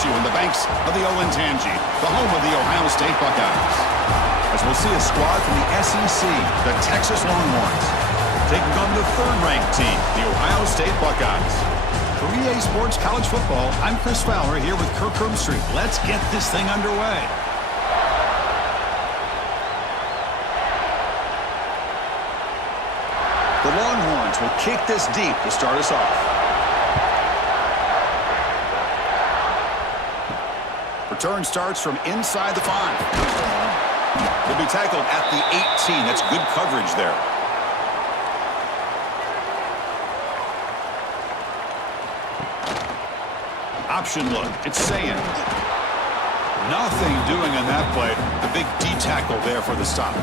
LSU in the banks of the Olentangy, the home of the Ohio State Buckeyes. As we'll see a squad from the SEC, the Texas Longhorns, taking on the third-ranked team, the Ohio State Buckeyes. For EA Sports College Football, I'm Chris Fowler here with Kirk Street. Let's get this thing underway. The Longhorns will kick this deep to start us off. Return starts from inside the 5. Will be tackled at the 18. That's good coverage there. Option look. It's saying nothing doing on that play. The big D tackle there for the stop.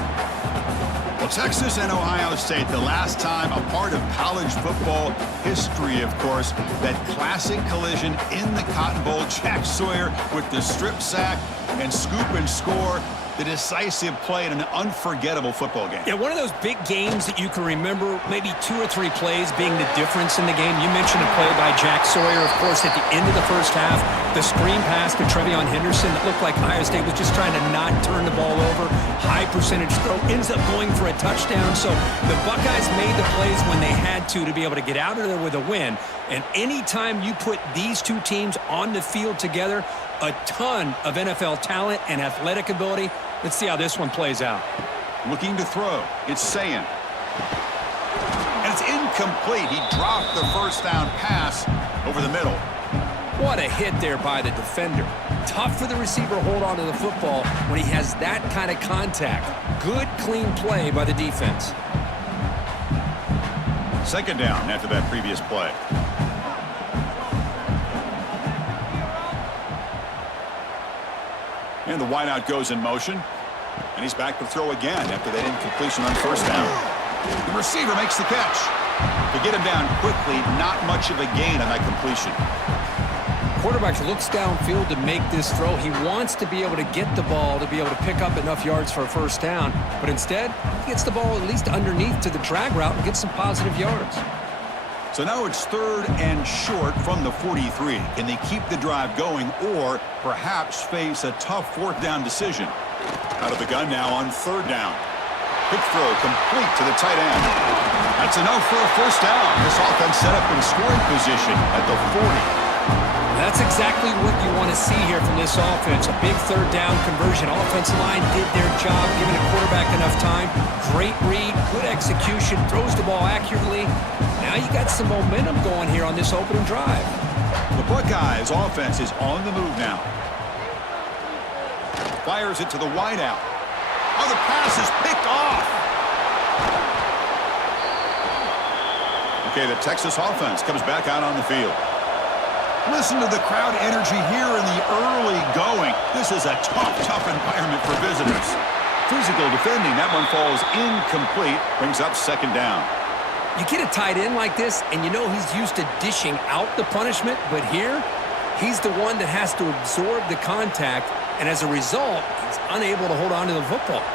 Well, Texas and Ohio State, the last time a part of college football history, of course, that classic collision in the Cotton Bowl. Jack Sawyer with the strip sack and scoop and score. The decisive play in an unforgettable football game. Yeah, one of those big games that you can remember, maybe 2 or 3 plays being the difference in the game. You mentioned a play by Jack Sawyer, of course, at the end of the first half. The screen pass to Trevion Henderson that looked like Ohio State was just trying to not turn the ball over. High percentage throw, ends up going for a touchdown. So the Buckeyes made the plays when they had to be able to get out of there with a win. And anytime you put these two teams on the field together, a ton of NFL talent and athletic ability. Let's see how this one plays out. Looking to throw. It's saying. And it's incomplete. He dropped the first down pass over the middle. What a hit there by the defender. Tough for the receiver to hold on to the football when he has that kind of contact. Good, clean play by the defense. Second down after that previous play. And the wideout goes in motion. And he's back to throw again after that incompletion on first down. The receiver makes the catch. To get him down quickly, not much of a gain on that completion. Quarterback looks downfield to make this throw. He wants to be able to get the ball to be able to pick up enough yards for a first down. But instead, he gets the ball at least underneath to the drag route and gets some positive yards. So now it's 3rd and short from the 43. Can they keep the drive going or perhaps face a tough 4th down decision? Out of the gun now on 3rd down. Quick throw complete to the tight end. That's enough for a first down. This offense set up in scoring position at the 40. That's exactly what you want to see here from this offense. A big 3rd down conversion. Offensive line did their job, giving the quarterback enough time. Great read, good execution, throws the ball accurately. Now you got some momentum going here on this opening drive. The Buckeyes offense is on the move now. Fires it to the wideout. Oh, the pass is picked off. Okay, the Texas offense comes back out on the field. Listen to the crowd energy here in the early going. This is a tough environment for visitors. Physical defending. That one falls incomplete. Brings up 2nd down. You get a tight end like this, and you know he's used to dishing out the punishment, but here, he's the one that has to absorb the contact, and as a result, he's unable to hold on to the football.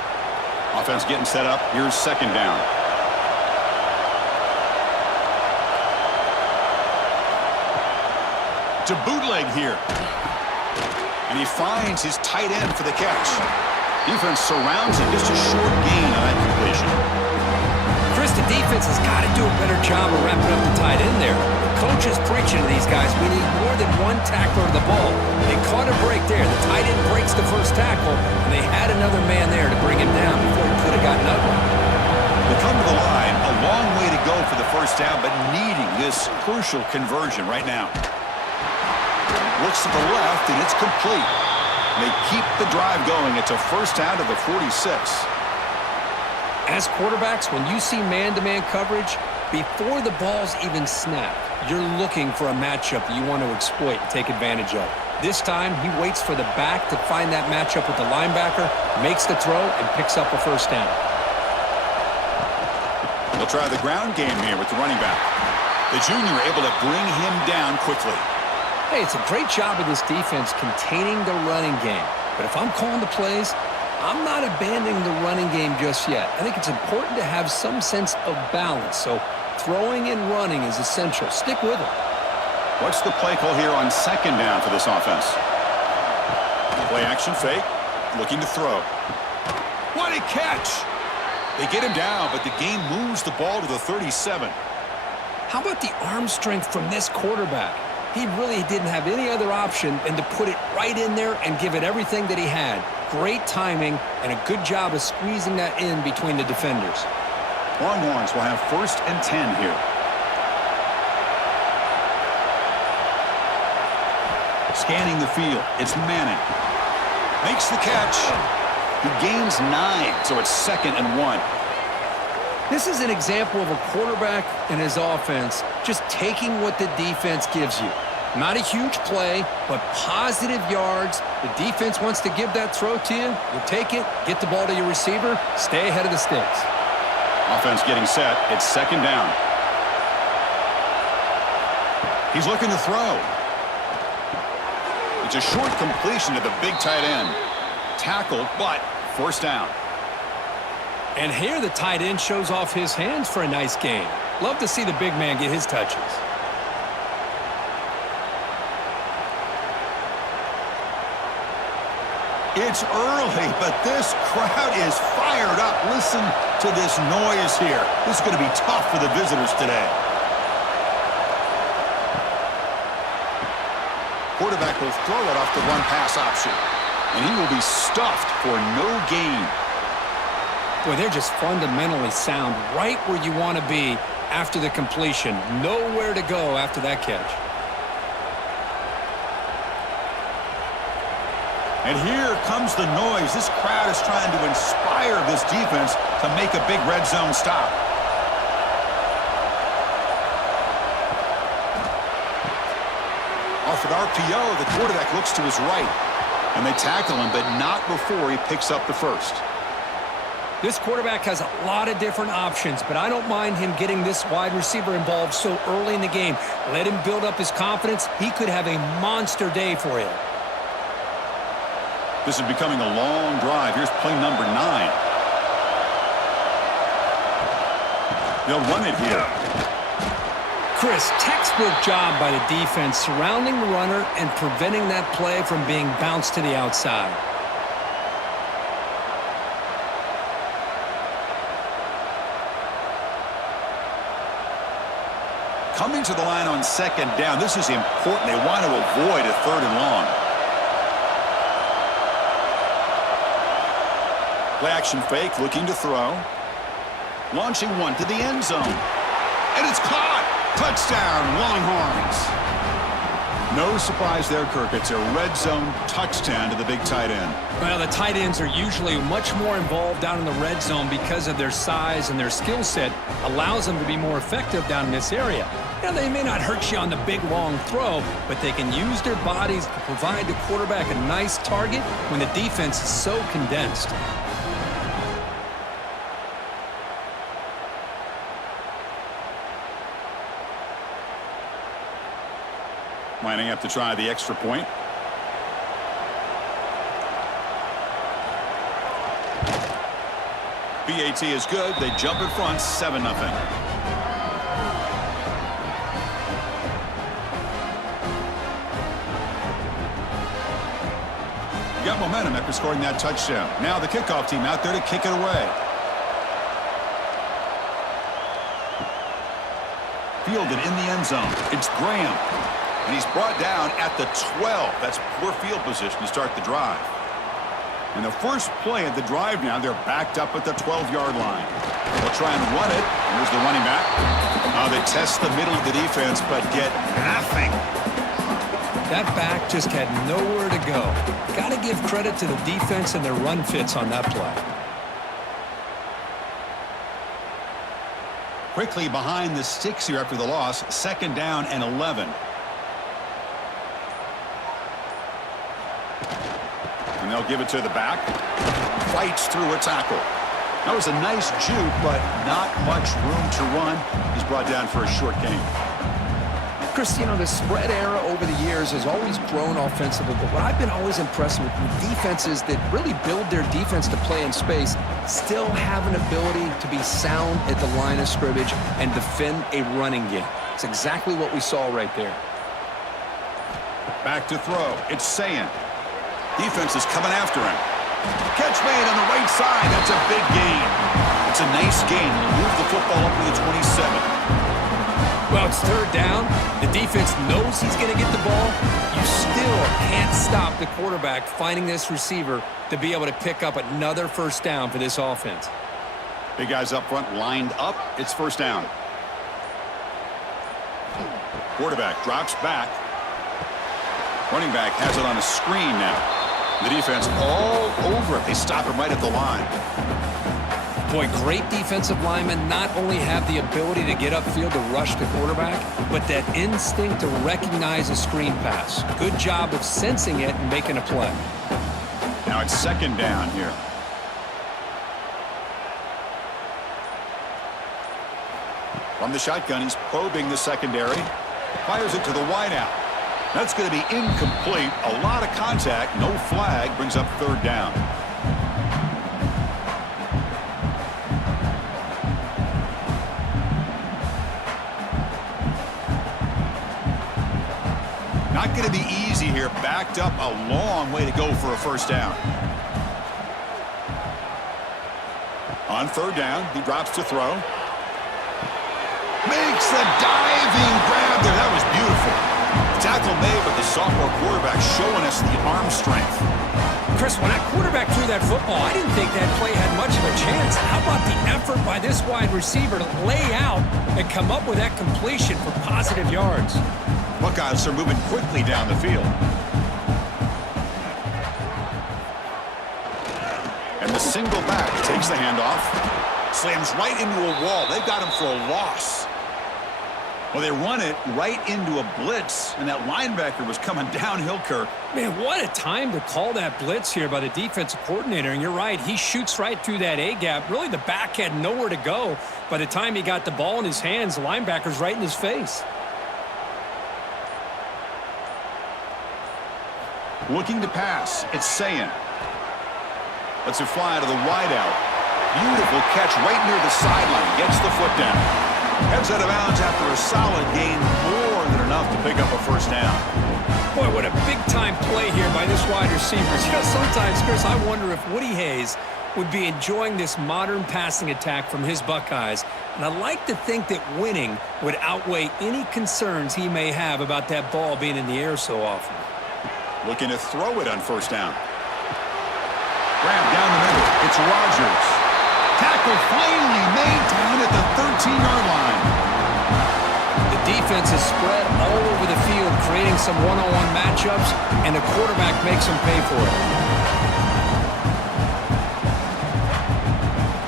Offense getting set up. Here's 2nd down. To bootleg here. And he finds his tight end for the catch. Defense surrounds him. Just a short gain on that completion. Chris, the defense has got to do a better job of wrapping up the tight end there. The coach is preaching to these guys. We need more than one tackler of the ball. They caught a break there. The tight end breaks the first tackle, and they had another man there to bring him down before he could have gotten up. They come to the line. A long way to go for the first down, but needing this crucial conversion right now. Looks to the left, and it's complete. They keep the drive going. It's a first down to the 46. As quarterbacks, when you see man-to-man coverage, before the ball's even snapped, you're looking for a matchup that you want to exploit and take advantage of. This time, he waits for the back to find that matchup with the linebacker, makes the throw, and picks up a first down. They'll try the ground game here with the running back. The junior able to bring him down quickly. Hey, it's a great job of this defense containing the running game. But if I'm calling the plays, I'm not abandoning the running game just yet. I think it's important to have some sense of balance. So throwing and running is essential. Stick with it. What's the play call here on 2nd down for this offense? Play action fake, looking to throw. What a catch! They get him down, but the game moves the ball to the 37. How about the arm strength from this quarterback? He really didn't have any other option than to put it right in there and give it everything that he had. Great timing and a good job of squeezing that in between the defenders. Longhorns will have 1st and 10 here. Scanning the field, it's Manning. Makes the catch. He gains 9, so it's 2nd and 1. This is an example of a quarterback and his offense just taking what the defense gives you. Not a huge play, but positive yards. The defense wants to give that throw to you. You take it, get the ball to your receiver, stay ahead of the sticks. Offense getting set. It's 2nd down. He's looking to throw. It's a short completion to the big tight end. Tackled, but 1st down. And here the tight end shows off his hands for a nice game. Love to see the big man get his touches. It's early, but this crowd is fired up. Listen to this noise here. This is going to be tough for the visitors today. Quarterback will throw it off the one-pass option, and he will be stuffed for no gain. Boy, they're just fundamentally sound right where you want to be after the completion. Nowhere to go after that catch. And here comes the noise. This crowd is trying to inspire this defense to make a big red zone stop. Off an RPO, the quarterback looks to his right. And they tackle him, but not before he picks up the 1st. This quarterback has a lot of different options, but I don't mind him getting this wide receiver involved so early in the game. Let him build up his confidence. He could have a monster day for you. This is becoming a long drive. Here's play number 9. They'll run it here. Chris, textbook job by the defense surrounding the runner and preventing that play from being bounced to the outside. Coming to the line on 2nd down. This is important. They want to avoid a 3rd and long. Play action fake, looking to throw. Launching one to the end zone. And it's caught! Touchdown, Longhorns! No surprise there, Kirk. It's a red zone touchdown to the big tight end. Well, the tight ends are usually much more involved down in the red zone because of their size, and their skill set allows them to be more effective down in this area. Now, they may not hurt you on the big, long throw, but they can use their bodies to provide the quarterback a nice target when the defense is so condensed. Lining up to try the extra point. BAT is good. They jump in front, 7-0. Got momentum after scoring that touchdown. Now the kickoff team out there to kick it away. Fielded in the end zone. It's Graham. And he's brought down at the 12. That's poor field position to start the drive. In the first play of the drive now, they're backed up at the 12-yard line. They'll try and run it. Here's the running back. They test the middle of the defense, but get nothing. That back just had nowhere to go. Got to give credit to the defense and their run fits on that play. Quickly behind the sticks here after the loss. 2nd down and 11. And they'll give it to the back. Fights through a tackle. That was a nice juke, but not much room to run. He's brought down for a short gain. Chris, you know, the spread era over the years has always grown offensively, but what I've been always impressed with defenses that really build their defense to play in space still have an ability to be sound at the line of scrimmage and defend a running game. It's exactly what we saw right there. Back to throw. It's Sayin. Defense is coming after him. Catch made on the right side. That's a big gain. It's a nice gain. Move the football up to the 27. Well, it's third down. The defense knows he's going to get the ball. You still can't stop the quarterback finding this receiver to be able to pick up another first down for this offense. Big guys up front lined up. It's first down. Quarterback drops back. Running back has it on a screen now. The defense all over it. They stop him right at the line. Boy, great defensive linemen not only have the ability to get upfield to rush the quarterback, but that instinct to recognize a screen pass. Good job of sensing it and making a play. Now it's second down here. From the shotgun, he's probing the secondary. Fires it to the wideout. That's going to be incomplete. A lot of contact. No flag. Brings up third down. Not going to be easy here. Backed up a long way to go for a first down. On third down, he drops to throw. Makes the diving grab there. That was beautiful. Tackle made, but the sophomore quarterback showing us the arm strength. Chris, when that quarterback threw that football, I didn't think that play had much of a chance. How about the effort by this wide receiver to lay out and come up with that completion for positive yards? Buckeyes are moving quickly down the field. And the single back takes the handoff. Slams right into a wall. They've got him for a loss. Well, they run it right into a blitz, and that linebacker was coming downhill, Kirk. Man, what a time to call that blitz here by the defensive coordinator. And you're right, he shoots right through that A-gap. Really, the back had nowhere to go. By the time he got the ball in his hands, the linebacker's right in his face. Looking to pass. It's Sayin. Lets it fly to the wideout. Beautiful catch right near the sideline. Gets the foot down. Heads out of bounds after a solid gain, more than enough to pick up a first down. Boy, what a big-time play here by this wide receiver. You know, sometimes, Chris, I wonder if Woody Hayes would be enjoying this modern passing attack from his Buckeyes. And I like to think that winning would outweigh any concerns he may have about that ball being in the air so often. Looking to throw it on first down. Grab down the middle. It's Rodgers. Tackle finally made down at the 13-yard line. The defense is spread all over the field, creating some one-on-one matchups, and the quarterback makes them pay for it.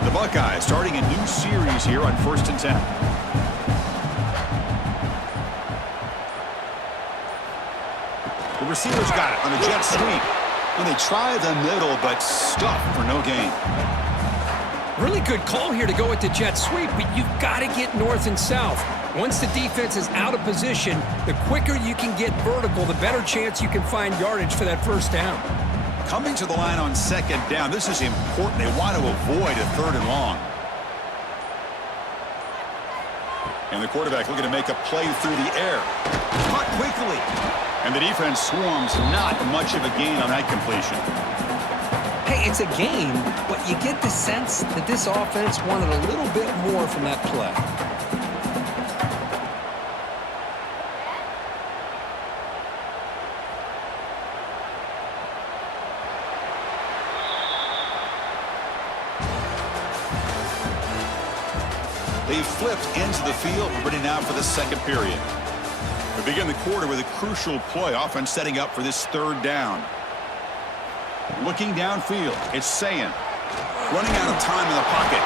The Buckeyes starting a new series here on 1st and 10. The receivers got it on a jet sweep. And they try the middle, but stuffed for no gain. Really good call here to go with the jet sweep, but you've got to get north and south. Once the defense is out of position, the quicker you can get vertical, the better chance you can find yardage for that first down. Coming to the line on second down, this is important. They want to avoid a third and long. And the quarterback looking to make a play through the air. Caught quickly. And the defense swarms. Not much of a gain on that completion. Hey, it's a game, but you get the sense that this offense wanted a little bit more from that play. They've flipped into the field, ready now for the second period. We begin the quarter with a crucial play. Offense setting up for this third down. Looking downfield, it's Sayin. Running out of time in the pocket.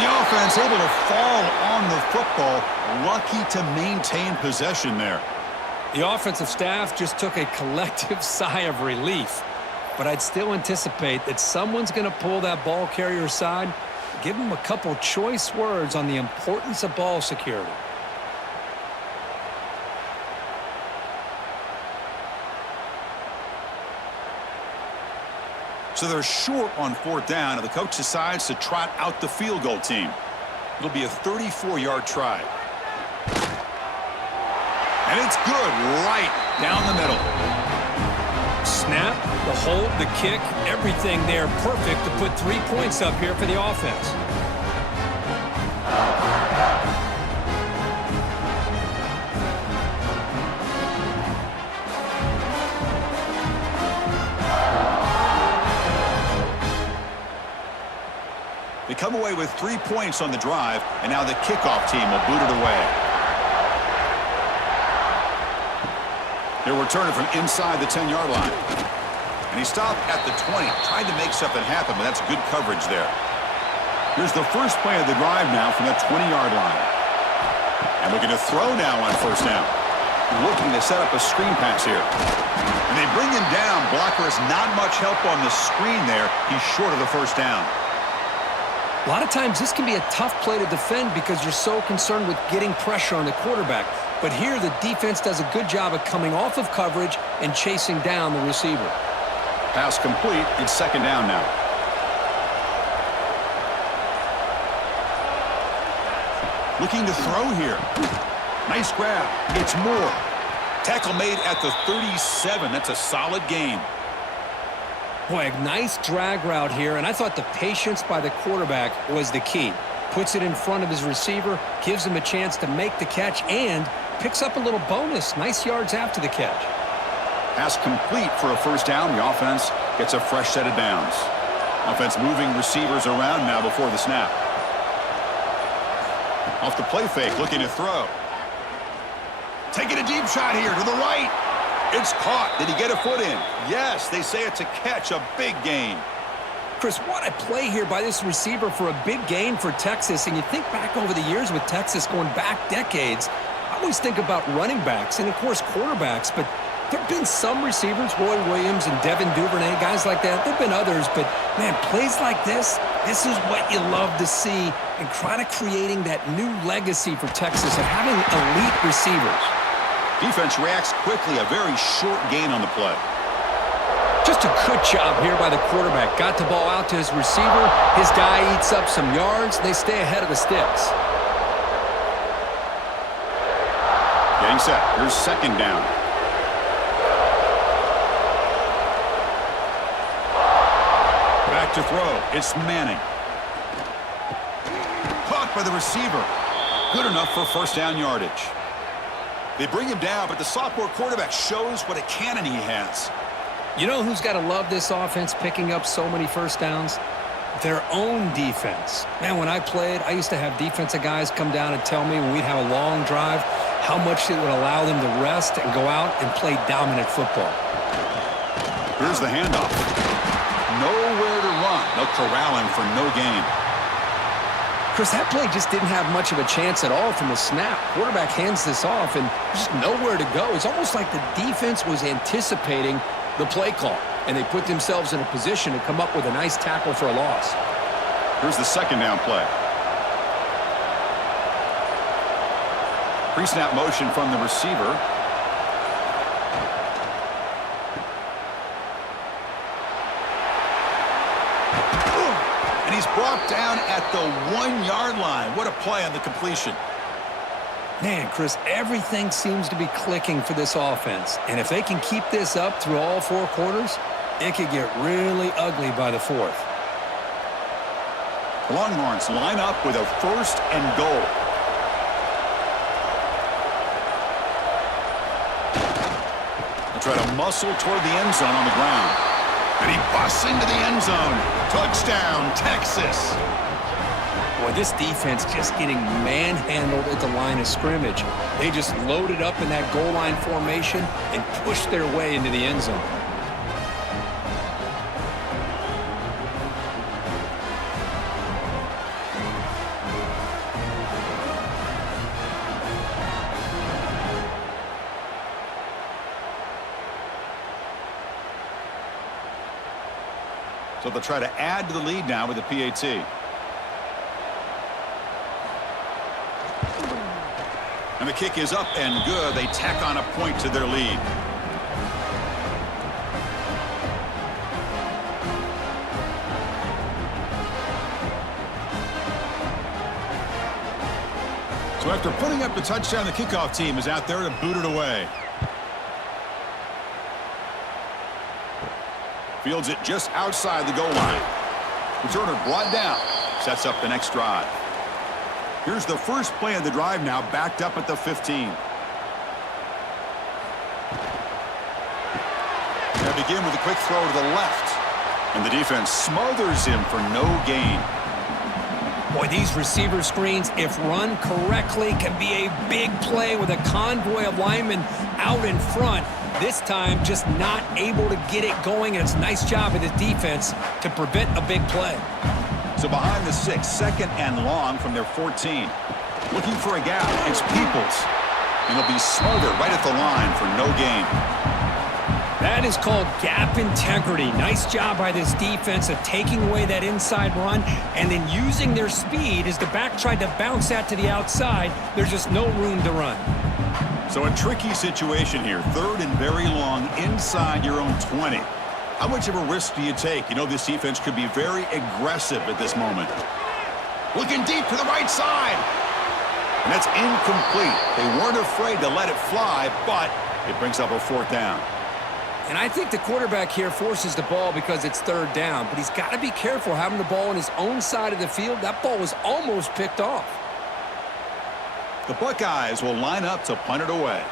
The offense able to fall on the football. Lucky to maintain possession there. The offensive staff just took a collective sigh of relief. But I'd still anticipate that someone's going to pull that ball carrier aside. Give him a couple choice words on the importance of ball security. So they're short on fourth down, and the coach decides to trot out the field goal team. It'll be a 34-yard try. And it's good right down the middle. Snap, the hold, the kick, everything there perfect to put 3 points up here for the offense. They come away with 3 points on the drive, and now the kickoff team will boot it away. He'll return it from inside the 10-yard line. And he stopped at the 20, tried to make something happen, but that's good coverage there. Here's the first play of the drive now from that 20-yard line. And looking to throw now on first down. Looking to set up a screen pass here. And they bring him down. Blocker has not much help on the screen there. He's short of the first down. A lot of times this can be a tough play to defend because you're so concerned with getting pressure on the quarterback. But here the defense does a good job of coming off of coverage and chasing down the receiver. Pass complete. It's second down now. Looking to throw here. Nice grab. It's Moore. Tackle made at the 37. That's a solid gain. Boy, a nice drag route here, and I thought the patience by the quarterback was the key. Puts it in front of his receiver, gives him a chance to make the catch, and picks up a little bonus. Nice yards after the catch. Pass complete for a first down. The offense gets a fresh set of downs. Offense moving receivers around now before the snap. Off the play fake, looking to throw. Taking a deep shot here to the right. It's caught. Did he get a foot in? Yes, they say it's a catch, a big gain. Chris, what a play here by this receiver for a big gain for Texas. And you think back over the years with Texas going back decades, I always think about running backs and, of course, quarterbacks. But there have been some receivers, Roy Williams and Devin Duvernay, guys like that. There have been others. But, man, plays like this is what you love to see and kind of creating that new legacy for Texas of having elite receivers. Defense reacts quickly, a very short gain on the play. Just a good job here by the quarterback. Got the ball out to his receiver. His guy eats up some yards. They stay ahead of the sticks. Getting set. Here's second down. Back to throw. It's Manning. Caught by the receiver. Good enough for first down yardage. They bring him down, but the sophomore quarterback shows what a cannon he has. You know who's got to love this offense picking up so many first downs? Their own defense. Man, when I played, I used to have defensive guys come down and tell me when we'd have a long drive how much it would allow them to rest and go out and play dominant football. Here's the handoff. Nowhere to run. They'll corral him for no gain. Chris, that play just didn't have much of a chance at all from the snap. Quarterback hands this off, and just nowhere to go. It's almost like the defense was anticipating the play call, and they put themselves in a position to come up with a nice tackle for a loss. Here's the second down play. Pre-snap motion from the receiver. And he's brought down at the 1-yard line. What a play on the completion. Man, Chris, everything seems to be clicking for this offense. And if they can keep this up through all 4 quarters, it could get really ugly by the 4th. The Longhorns line up with a first and goal. They'll try to muscle toward the end zone on the ground. And he busts into the end zone. Touchdown, Texas. Boy, this defense just getting manhandled at the line of scrimmage. They just loaded up in that goal line formation and pushed their way into the end zone. So they'll try to add to the lead now with the PAT. And the kick is up and good. They tack on a point to their lead. So after putting up the touchdown, the kickoff team is out there to boot it away. Fields it just outside the goal line. Returner brought down. Sets up the next drive. Here's the first play of the drive now, backed up at the 15. They begin with a quick throw to the left. And the defense smothers him for no gain. Boy, these receiver screens, if run correctly, can be a big play with a convoy of linemen out in front. This time, just not able to get it going, and it's a nice job of the defense to prevent a big play. So behind the 6, second and long from their 14. Looking for a gap. It's Peoples. And he'll be smothered right at the line for no gain. That is called gap integrity. Nice job by this defense of taking away that inside run and then using their speed as the back tried to bounce that to the outside. There's just no room to run. So a tricky situation here. Third and very long inside your own 20. How much of a risk do you take? You know this defense could be very aggressive at this moment. Looking deep to the right side. And that's incomplete. They weren't afraid to let it fly, but it brings up a fourth down. And I think the quarterback here forces the ball because it's third down, but he's got to be careful having the ball on his own side of the field. That ball was almost picked off. The Buckeyes will line up to punt it away.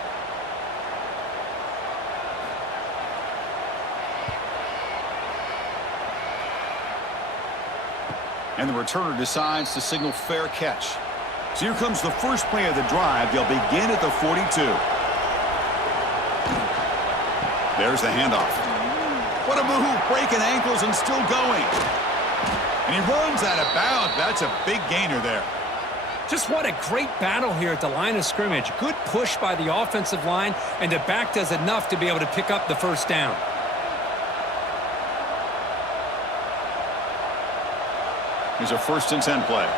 And the returner decides to signal fair catch. So here comes the first play of the drive. They'll begin at the 42. There's the handoff. What a move, breaking ankles and still going. And he runs out of bounds. That's a big gainer there. Just what a great battle here at the line of scrimmage. Good push by the offensive line, and the back does enough to be able to pick up the first down. Here's a 1st and 10 play.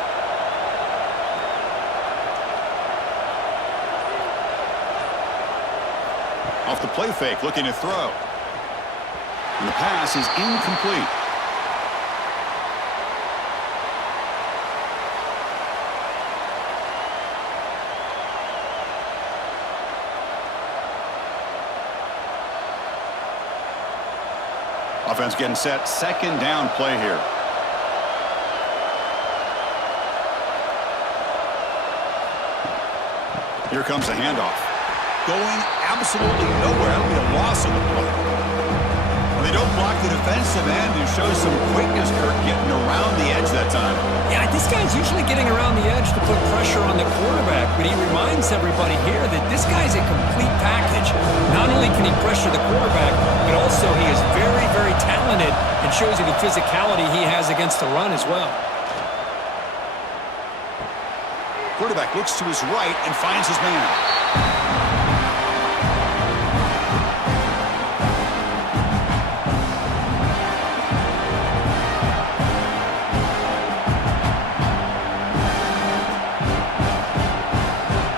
Off the play fake, looking to throw. And the pass is incomplete. Offense getting set. Second down play here. Here comes the handoff. Going absolutely nowhere. That'll be a loss of the play. Well, they don't block the defensive end, who shows some quickness, Kirk, getting around the edge that time. Yeah, this guy's usually getting around the edge to put pressure on the quarterback, but he reminds everybody here that this guy's a complete package. Not only can he pressure the quarterback, but also he is very, very talented and shows you the physicality he has against the run as well. Quarterback looks to his right and finds his man.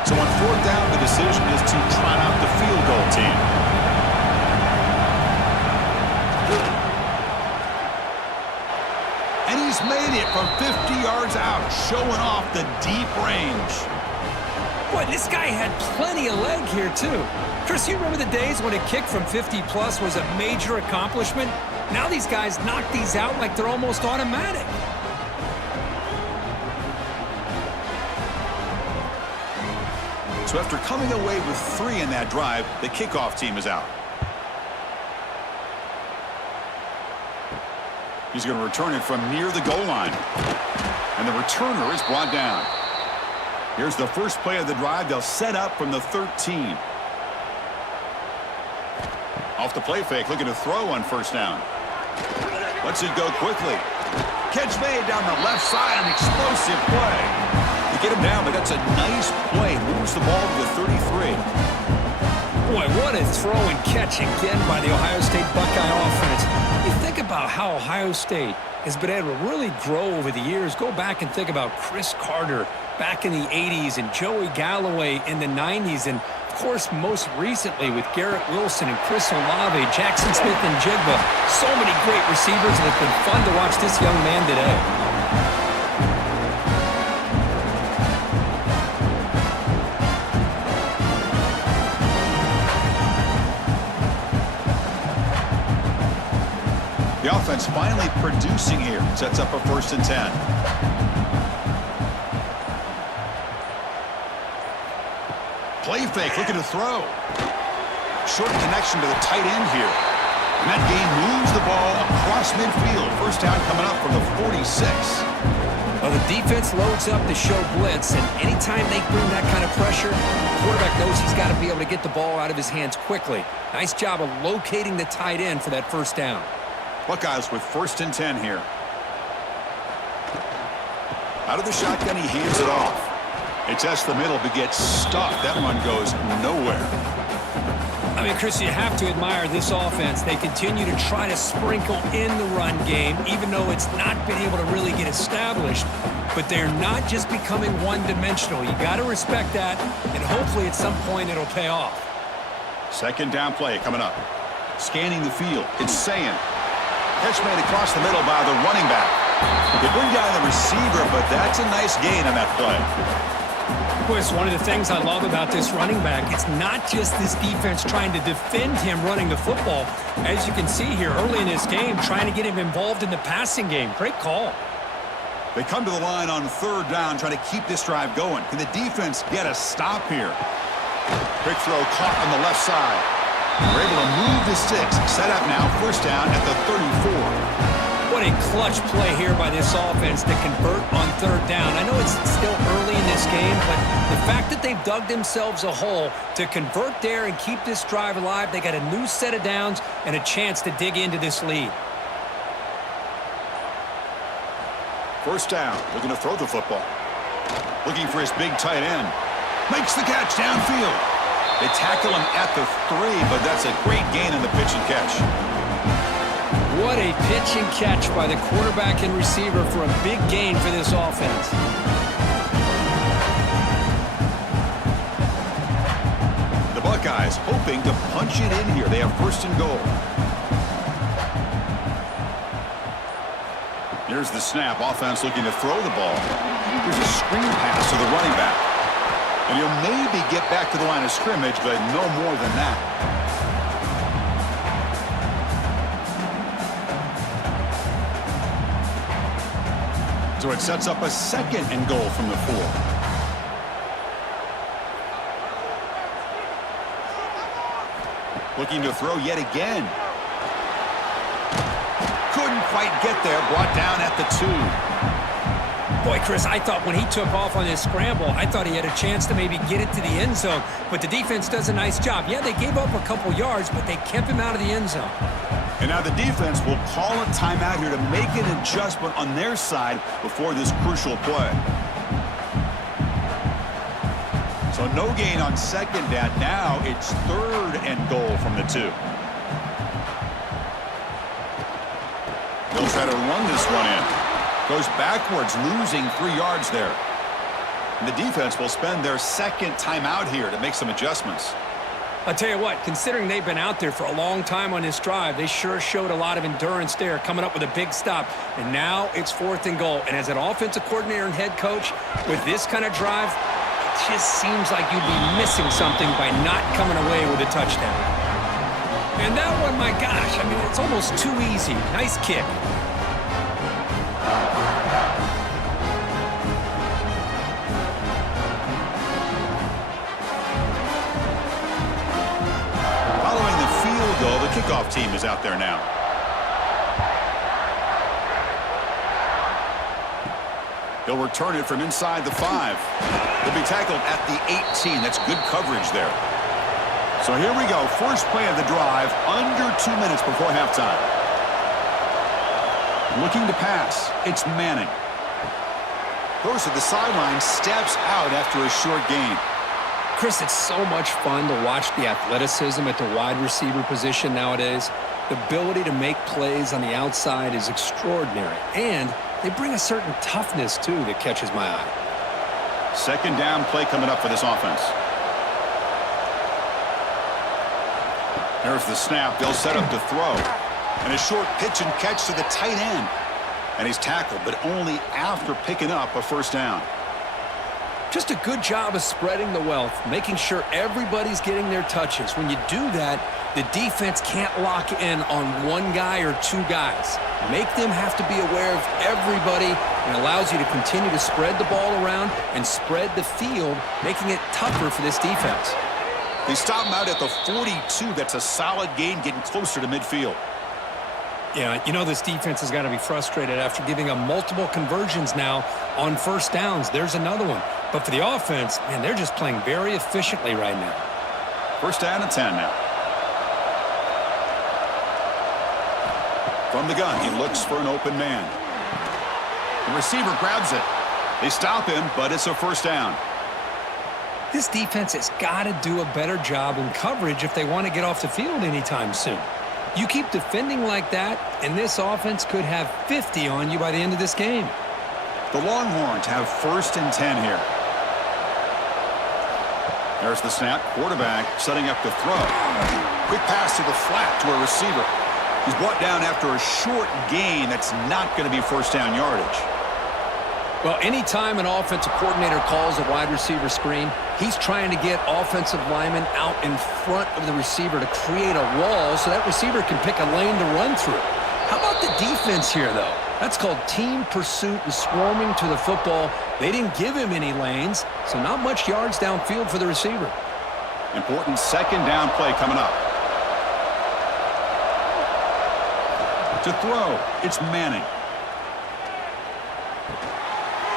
So on fourth down, the decision is to trot out the field goal team. And he's made it from 50 yards out, showing off the deep range. Boy, this guy had plenty of leg here, too. Chris, you remember the days when a kick from 50-plus was a major accomplishment? Now these guys knock these out like they're almost automatic. So after coming away with 3 in that drive, the kickoff team is out. He's going to return it from near the goal line. And the returner is brought down. Here's the first play of the drive. They'll set up from the 13. Off the play fake, looking to throw on first down. Lets it go quickly. Catch made down the left side, an explosive play. They get him down, but that's a nice play. Moves the ball to the 33. Boy, what a throw and catch again by the Ohio State Buckeye offense. You think about how Ohio State has been able to really grow over the years. Go back and think about Chris Carter back in the 80s and Joey Galloway in the 90s. And, of course, most recently with Garrett Wilson and Chris Olave, Jackson Smith and Jigba. So many great receivers, and it's been fun to watch this young man today. The offense finally producing here. Sets up a 1st and 10. Play fake, looking to throw. Short connection to the tight end here. And that game moves the ball across midfield. 1st down coming up from the 46. Well, the defense loads up to show blitz, and anytime they bring that kind of pressure, the quarterback knows he's got to be able to get the ball out of his hands quickly. Nice job of locating the tight end for that 1st down. Buckeyes with 1st and 10 here. Out of the shotgun, he hands it off. It tests the middle, but gets stuffed. That run goes nowhere. I mean, Chris, you have to admire this offense. They continue to try to sprinkle in the run game, even though it's not been able to really get established. But they're not just becoming one-dimensional. You got to respect that, and hopefully at some point it'll pay off. 2nd down play coming up. Scanning the field. It's saying. Catch made across the middle by the running back. They bring down the receiver, but that's a nice gain on that play. Chris, one of the things I love about this running back, it's not just this defense trying to defend him running the football. As you can see here early in this game, trying to get him involved in the passing game. Great call. They come to the line on 3rd down, trying to keep this drive going. Can the defense get a stop here? Quick throw caught on the left side. We're able to move the sticks. Set up now, 1st down at the 34. What a clutch play here by this offense to convert on 3rd down. I know it's still early in this game, but the fact that they've dug themselves a hole to convert there and keep this drive alive, they got a new set of downs and a chance to dig into this lead. 1st down, looking to throw the football. Looking for his big tight end. Makes the catch downfield. They tackle him at the 3, but that's a great gain in the pitch and catch. What a pitch and catch by the quarterback and receiver for a big gain for this offense. The Buckeyes hoping to punch it in here. They have 1st and goal. Here's the snap. Offense looking to throw the ball. Here's a screen pass to the running back. And he'll maybe get back to the line of scrimmage, but no more than that. So it sets up a 2nd and goal from the 4. Looking to throw yet again. Couldn't quite get there. Brought down at the 2. Boy, Chris, I thought when he took off on his scramble, I thought he had a chance to maybe get it to the end zone. But the defense does a nice job. Yeah, they gave up a couple yards, but they kept him out of the end zone. And now the defense will call a timeout here to make an adjustment on their side before this crucial play. So no gain on 2nd down. Now it's 3rd and goal from the 2. They'll try to run this one in. Goes backwards, losing 3 yards there. And the defense will spend their 2nd timeout here to make some adjustments. I'll tell you what, considering they've been out there for a long time on this drive, they sure showed a lot of endurance there, coming up with a big stop. And now it's 4th and goal. And as an offensive coordinator and head coach, with this kind of drive, it just seems like you'd be missing something by not coming away with a touchdown. And that one, my gosh, I mean, it's almost too easy. Nice kick. The kickoff team is out there now. He'll return it from inside the 5. He'll be tackled at the 18. That's good coverage there. So here we go. First play of the drive, under 2 minutes before halftime. Looking to pass. It's Manning. Goes to the sideline, steps out after a short gain. Chris, it's so much fun to watch the athleticism at the wide receiver position nowadays. The ability to make plays on the outside is extraordinary. And they bring a certain toughness, too, that catches my eye. 2nd down play coming up for this offense. There's the snap. They'll set up to throw. And a short pitch and catch to the tight end. And he's tackled, but only after picking up a 1st down. Just a good job of spreading the wealth, making sure everybody's getting their touches. When you do that, The defense can't lock in on one guy or two guys. Make them have to be aware of everybody, and allows you to continue to spread the ball around and spread the field, making it tougher for this defense. They stop him out at the 42. That's a solid gain, getting closer to midfield. Yeah, you know this defense has got to be frustrated after giving up multiple conversions now on first downs. There's another one. But for the offense, man, they're just playing very efficiently right now. First down and 10 now. From the gun, he looks for an open man. The receiver grabs it. They stop him, but it's a first down. This defense has got to do a better job in coverage if they want to get off the field anytime soon. You keep defending like that, and this offense could have 50 on you by the end of this game. The Longhorns have first and 10 here. There's the snap. Quarterback setting up the throw. Quick pass to the flat to a receiver. He's brought down after a short gain. That's not going to be first down yardage. Well, anytime an offensive coordinator calls a wide receiver screen, he's trying to get offensive linemen out in front of the receiver to create a wall so that receiver can pick a lane to run through. How about the defense here, though? That's called team pursuit and swarming to the football. They didn't give him any lanes, so not much yards downfield for the receiver. Important second down play coming up. To throw, it's Manning.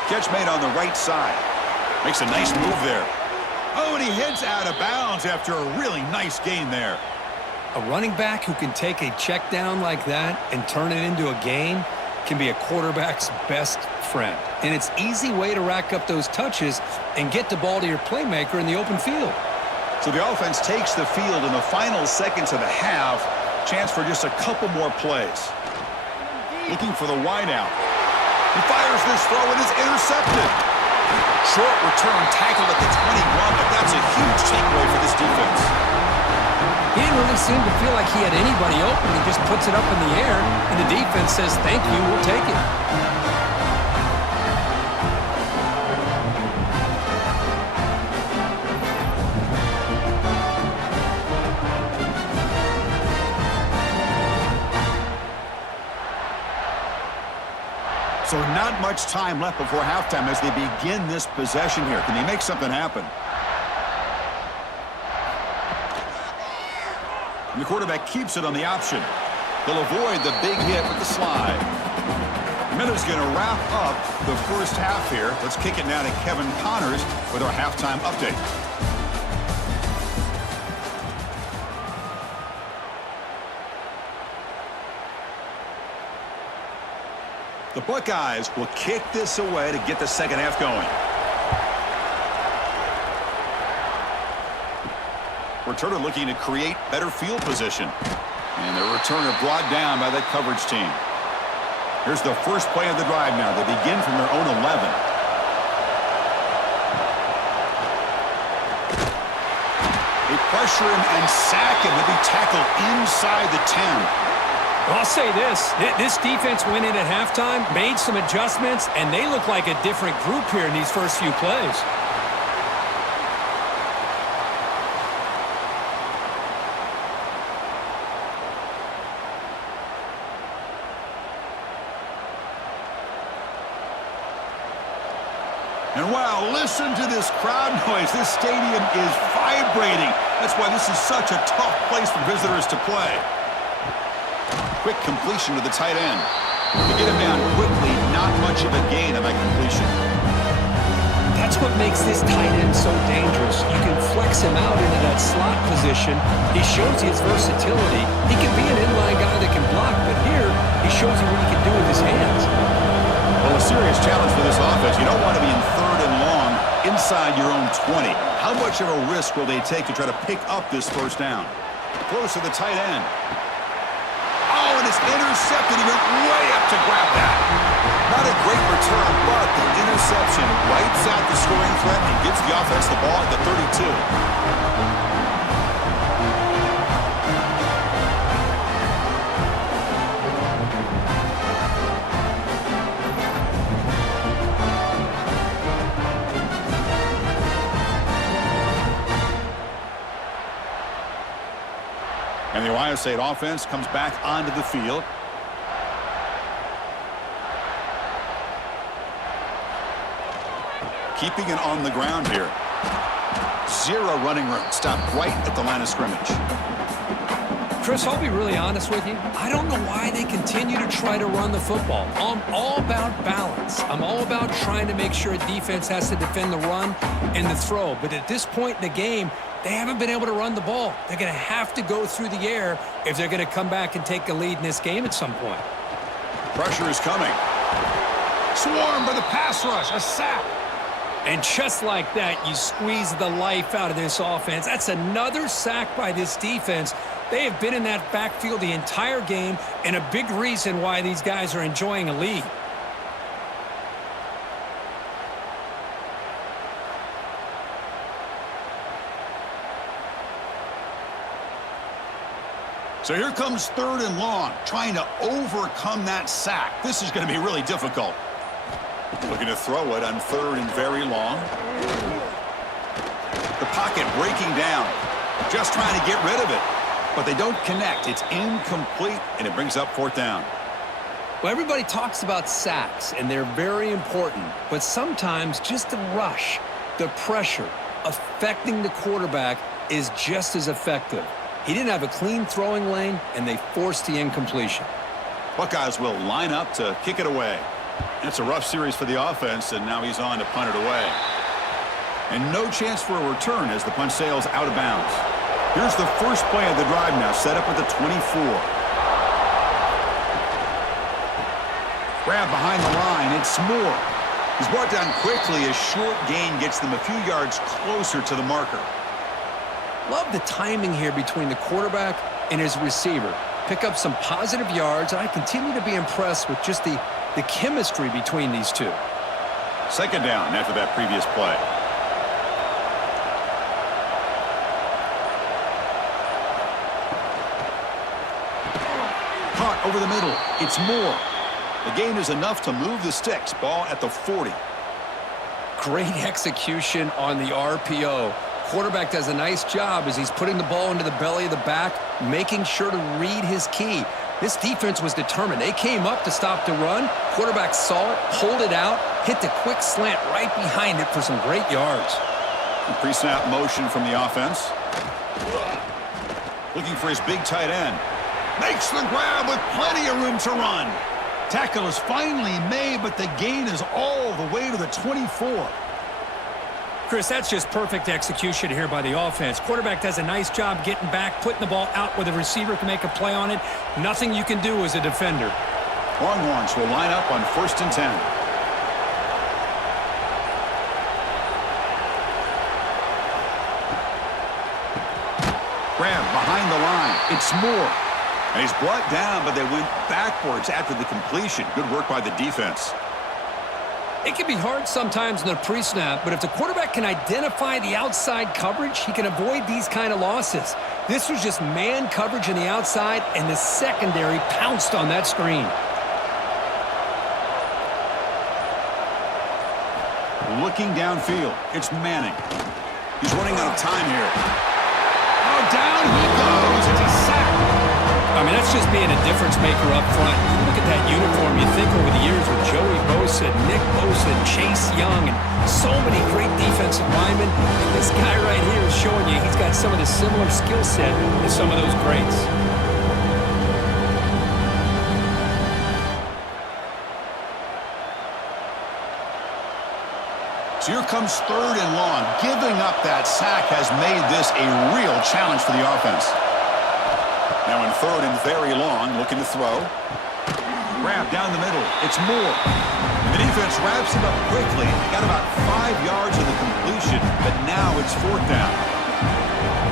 Catch made on the right side. Makes a nice move there. Oh, and he heads out of bounds after a really nice gain there. A running back who can take a check down like that and turn it into a gain can be a quarterback's best friend. And it's an easy way to rack up those touches and get the ball to your playmaker in the open field. So the offense takes the field in the final seconds of the half. Chance for just a couple more plays. Looking for the wideout. He fires this throw and is intercepted. Short return tackled at the 21, but that's a huge takeaway for this defense. He didn't really seem to feel like he had anybody open. He just puts it up in the air, and the defense says, thank you, we'll take it. So not much time left before halftime as they begin this possession here. Can they make something happen? And the quarterback keeps it on the option. They'll avoid the big hit with the slide. Miller's going to wrap up the first half here. Let's kick it now to Kevin Connors with our halftime update. The Buckeyes will kick this away to get the second half going. Returner looking to create better field position. And the returner brought down by that coverage team. Here's the first play of the drive now. They begin from their own 11. They pressure him and sack him. He'll be tackled inside the 10. I'll say this defense went in at halftime, made some adjustments, and they look like a different group here in these first few plays. And wow, listen to this crowd noise. This stadium is vibrating. That's why this is such a tough place for visitors to play. Quick completion to the tight end. To get him down quickly, not much of a gain on that completion. That's what makes this tight end so dangerous. You can flex him out into that slot position. He shows you his versatility. He can be an inline guy that can block, but here he shows you what he can do with his hands. Well, a serious challenge for this offense. You don't want to be in third and long inside your own 20. How much of a risk will they take to try to pick up this first down? Close to the tight end. Oh, and it's intercepted. He went way up to grab that. Not a great return, but the interception wipes out the scoring threat and gives the offense the ball at the 32. Ohio State offense comes back onto the field. Keeping it on the ground here. Zero running room. Stopped right at the line of scrimmage. Chris, I'll be really honest with you. I don't know why they continue to try to run the football. I'm all about balance. I'm all about trying to make sure a defense has to defend the run and the throw. But at this point in the game, they haven't been able to run the ball. They're going to have to go through the air if they're going to come back and take a lead in this game at some point. Pressure is coming. Swarmed by the pass rush. A sack. And just like that, you squeeze the life out of this offense. That's another sack by this defense. They have been in that backfield the entire game, and a big reason why these guys are enjoying a lead. So here comes 3rd and long, trying to overcome that sack. This is going to be really difficult. Looking to throw it on 3rd and very long. The pocket breaking down. Just trying to get rid of it. But they don't connect. It's incomplete, and it brings up 4th down. Well, everybody talks about sacks, and they're very important. But sometimes just the rush, the pressure, affecting the quarterback is just as effective. He didn't have a clean throwing lane, and they forced the incompletion. Buckeyes will line up to kick it away. It's a rough series for the offense, and now he's on to punt it away. And no chance for a return as the punt sails out of bounds. Here's the first play of the drive now, set up at the 24. Grab behind the line, it's Moore. He's brought down quickly as short gain gets them a few yards closer to the marker. Love the timing here between the quarterback and his receiver. Pick up some positive yards, and I continue to be impressed with just the chemistry between these two. 2nd down after that previous play. Caught over the middle. It's Moore. The gain is enough to move the sticks. Ball at the 40. Great execution on the RPO. Quarterback does a nice job as he's putting the ball into the belly of the back, making sure to read his key. This defense was determined. They came up to stop the run. Quarterback saw it, pulled it out, hit the quick slant right behind it for some great yards. Pre-snap motion from the offense. Looking for his big tight end. Makes the grab with plenty of room to run. Tackle is finally made, but the gain is all the way to the 24. Chris, that's just perfect execution here by the offense. Quarterback does a nice job getting back, putting the ball out where the receiver can make a play on it. Nothing you can do as a defender. Longhorns will line up on 1st and 10. Grab behind the line. It's Moore. And he's brought down, but they went backwards after the completion. Good work by the defense. It can be hard sometimes in the pre-snap, but if the quarterback can identify the outside coverage, he can avoid these kind of losses. This was just man coverage on the outside, and the secondary pounced on that screen. Looking downfield, it's Manning. He's running out of time here. Oh, down he goes. It's a sack. I mean, that's just being a difference maker up front. You look at that uniform, you think over the years with Joey Bosa, Nick Bosa, Chase Young, and so many great defensive linemen. And this guy right here is showing you he's got some of the similar skill set as some of those greats. So here comes 3rd and long. Giving up that sack has made this a real challenge for the offense. Now in 3rd and very long, looking to throw. Grab down the middle. It's Moore. And the defense wraps him up quickly. Got about 5 yards of the completion, but now it's 4th down.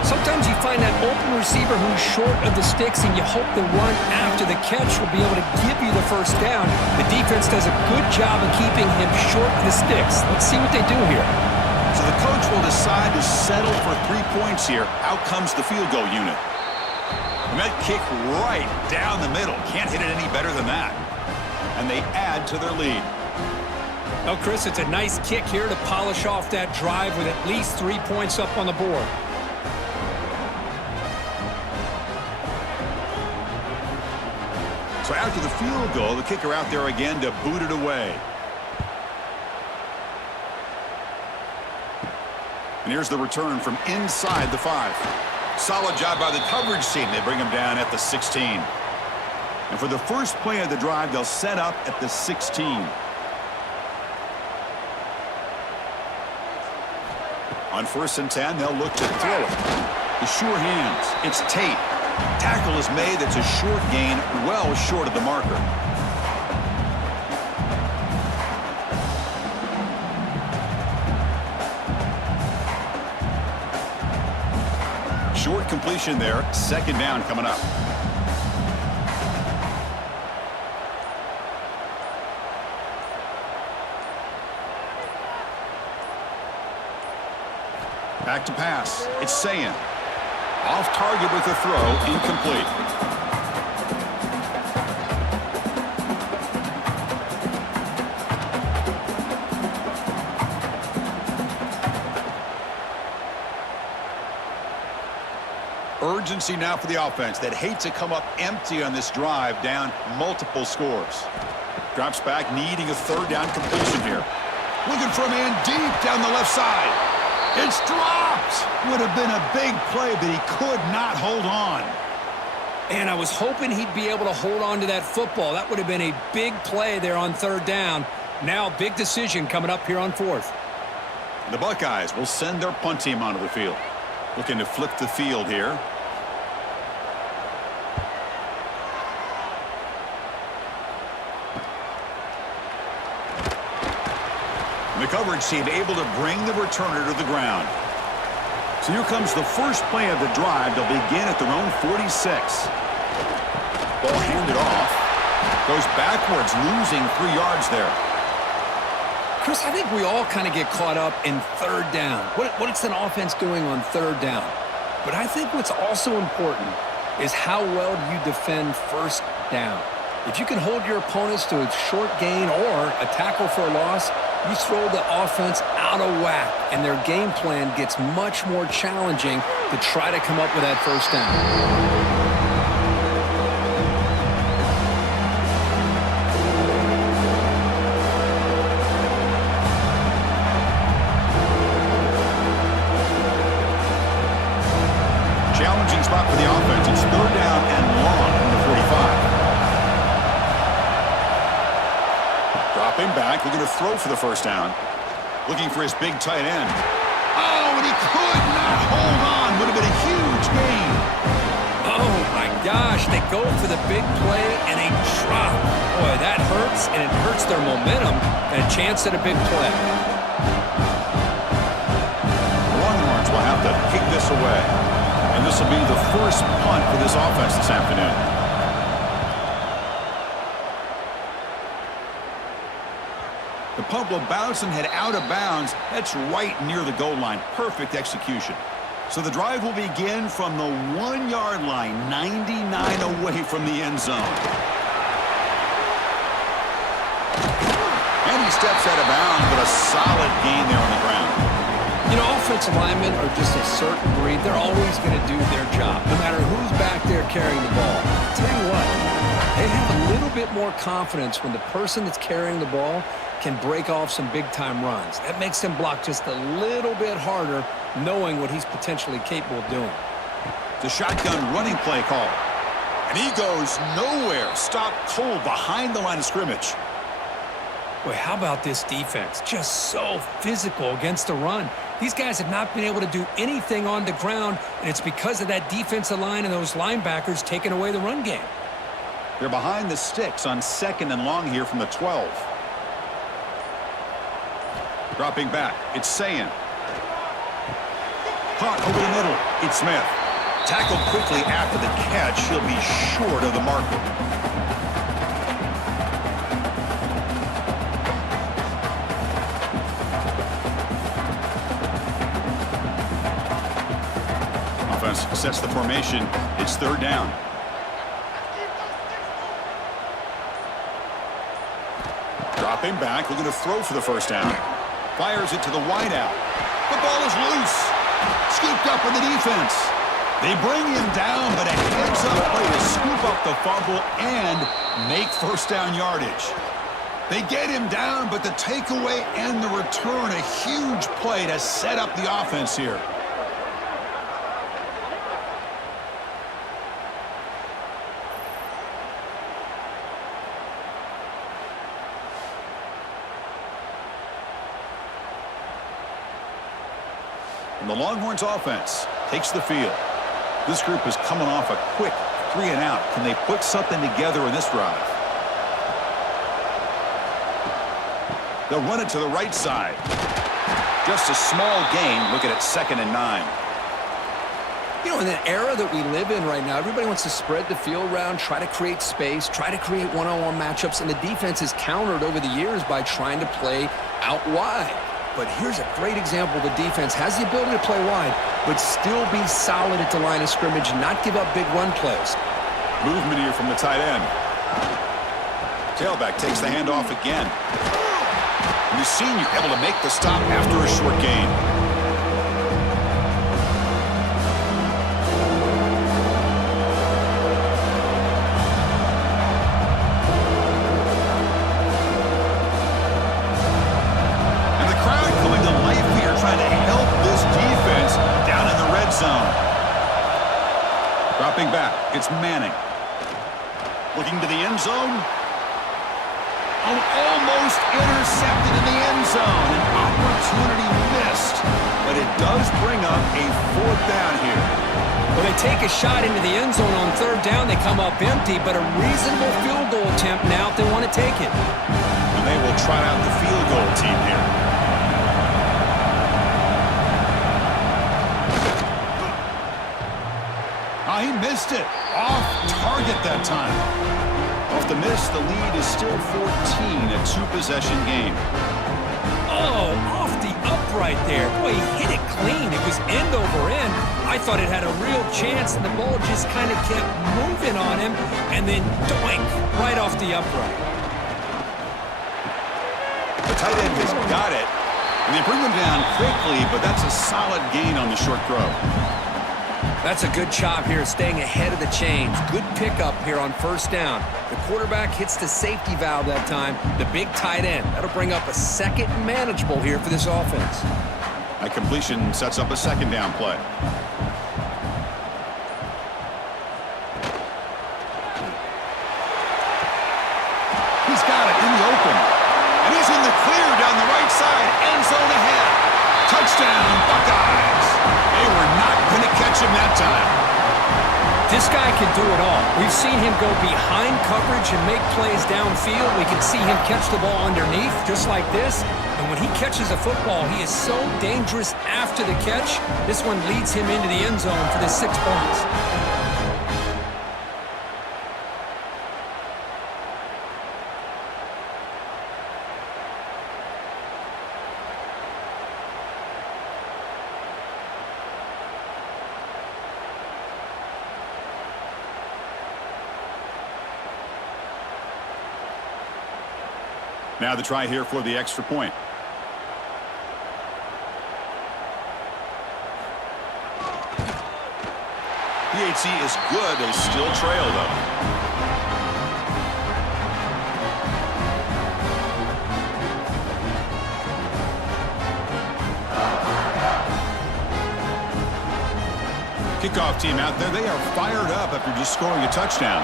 Sometimes you find that open receiver who's short of the sticks, and you hope the run after the catch will be able to give you the 1st down. The defense does a good job of keeping him short of the sticks. Let's see what they do here. So the coach will decide to settle for 3 points here. Out comes the field goal unit. And that kick right down the middle. Can't hit it any better than that. And they add to their lead. Well, Chris, it's a nice kick here to polish off that drive with at least 3 points up on the board. So after the field goal, the kicker out there again to boot it away. And here's the return from inside the 5. Solid job by the coverage team. They bring him down at the 16. And for the first play of the drive, they'll set up at the 16. On 1st and 10, they'll look to throw it. The sure hands. It's Tate. Tackle is made. That's a short gain, well short of the marker. Short completion there. 2nd down coming up. Back to pass. It's Sayin. Off target with the throw. Incomplete. Urgency now for the offense that hates to come up empty on this drive, down multiple scores. Drops back, needing a 3rd down completion here. Looking for a man deep down the left side. It's dropped. Would have been a big play, but he could not hold on. And I was hoping he'd be able to hold on to that football. That would have been a big play there on 3rd down. Now, big decision coming up here on 4th. The Buckeyes will send their punt team onto the field. Looking to flip the field here. The coverage team able to bring the returner to the ground. So here comes the first play of the drive. They'll begin at their own 46. Ball handed off. Goes backwards, losing 3 yards there. Chris, I think we all kind of get caught up in 3rd down. What's an offense doing on 3rd down? But I think what's also important is how well you defend 1st down. If you can hold your opponents to a short gain or a tackle for a loss, you throw the offense out of whack, and their game plan gets much more challenging to try to come up with that 1st down. Challenging spot for the offense. It's 3rd down and long from the 45. Dropping back, looking to throw for the 1st down. Looking for his big tight end. Oh, and he could not hold on. Would have been a huge gain. Oh, my gosh. They go for the big play, and a drop. Boy, that hurts, and it hurts their momentum and a chance at a big play. The Longhorns will have to kick this away. And this will be the first punt for this offense this afternoon. The punt will bounce and head out of bounds. That's right near the goal line. Perfect execution. So the drive will begin from the 1-yard line, 99 away from the end zone. And he steps out of bounds, but a solid gain there on the ground. You know, offensive linemen are just a certain breed. They're always going to do their job, no matter who's back there carrying the ball. I'll tell you what, they have a little bit more confidence when the person that's carrying the ball can break off some big-time runs. That makes them block just a little bit harder, knowing what he's potentially capable of doing. The shotgun running play call. And he goes nowhere. Stopped cold behind the line of scrimmage. Boy, how about this defense? Just so physical against the run. These guys have not been able to do anything on the ground, and it's because of that defensive line and those linebackers taking away the run game. They're behind the sticks on 2nd and long here from the 12. Dropping back, it's Sayin. Caught over the middle, it's Smith. Tackled quickly after the catch. He'll be short of the marker. Offense sets the formation. It's 3rd down. Dropping back, looking to throw for the 1st down. Fires it to the wideout. The ball is loose. Scooped up in the defense. They bring him down, but a heads-up play to scoop up the fumble and make first down yardage. They get him down, but the takeaway and the return, a huge play to set up the offense here. And the Longhorns offense takes the field. This group is coming off a quick 3-and-out. Can they put something together in this drive? They'll run it to the right side. Just a small gain. Look at it, 2nd and 9. You know, in the era that we live in right now, everybody wants to spread the field around, try to create space, try to create one-on-one matchups, and the defense is countered over the years by trying to play out wide. But here's a great example. The defense has the ability to play wide, but still be solid at the line of scrimmage and not give up big run plays. Movement here from the tight end. Tailback takes the handoff again. And the senior able to make the stop after a short gain. Dropping back, it's Manning. Looking to the end zone. Oh, almost intercepted in the end zone. An opportunity missed, but it does bring up a 4th down here. Well, they take a shot into the end zone on 3rd down. They come up empty, but a reasonable field goal attempt now if they want to take it. And they will try out the field goal team here. He missed it. Off target that time. Off the miss, the lead is still 14, a 2-possession game. Oh, off the upright there. Boy, he hit it clean. It was end over end. I thought it had a real chance, and the ball just kind of kept moving on him, and then doink, right off the upright. The tight end has got it, and they bring him down quickly, but that's a solid gain on the short throw. That's a good job here, staying ahead of the chains. Good pickup here on 1st down. The quarterback hits the safety valve that time, the big tight end. That'll bring up a 2nd and manageable here for this offense. That completion sets up a 2nd down play. He's got it in the open. And he's in the clear down the right side. End zone ahead. Touchdown, Buckeyes. They were not going to catch him that time. This guy can do it all. We've seen him go behind coverage and make plays downfield. We can see him catch the ball underneath, just like this. And when he catches a football, he is so dangerous after the catch. This one leads him into the end zone for the 6 points. Now the try here for the extra point. PAT is good. They still trail, though. Kickoff team out there. They are fired up after just scoring a touchdown.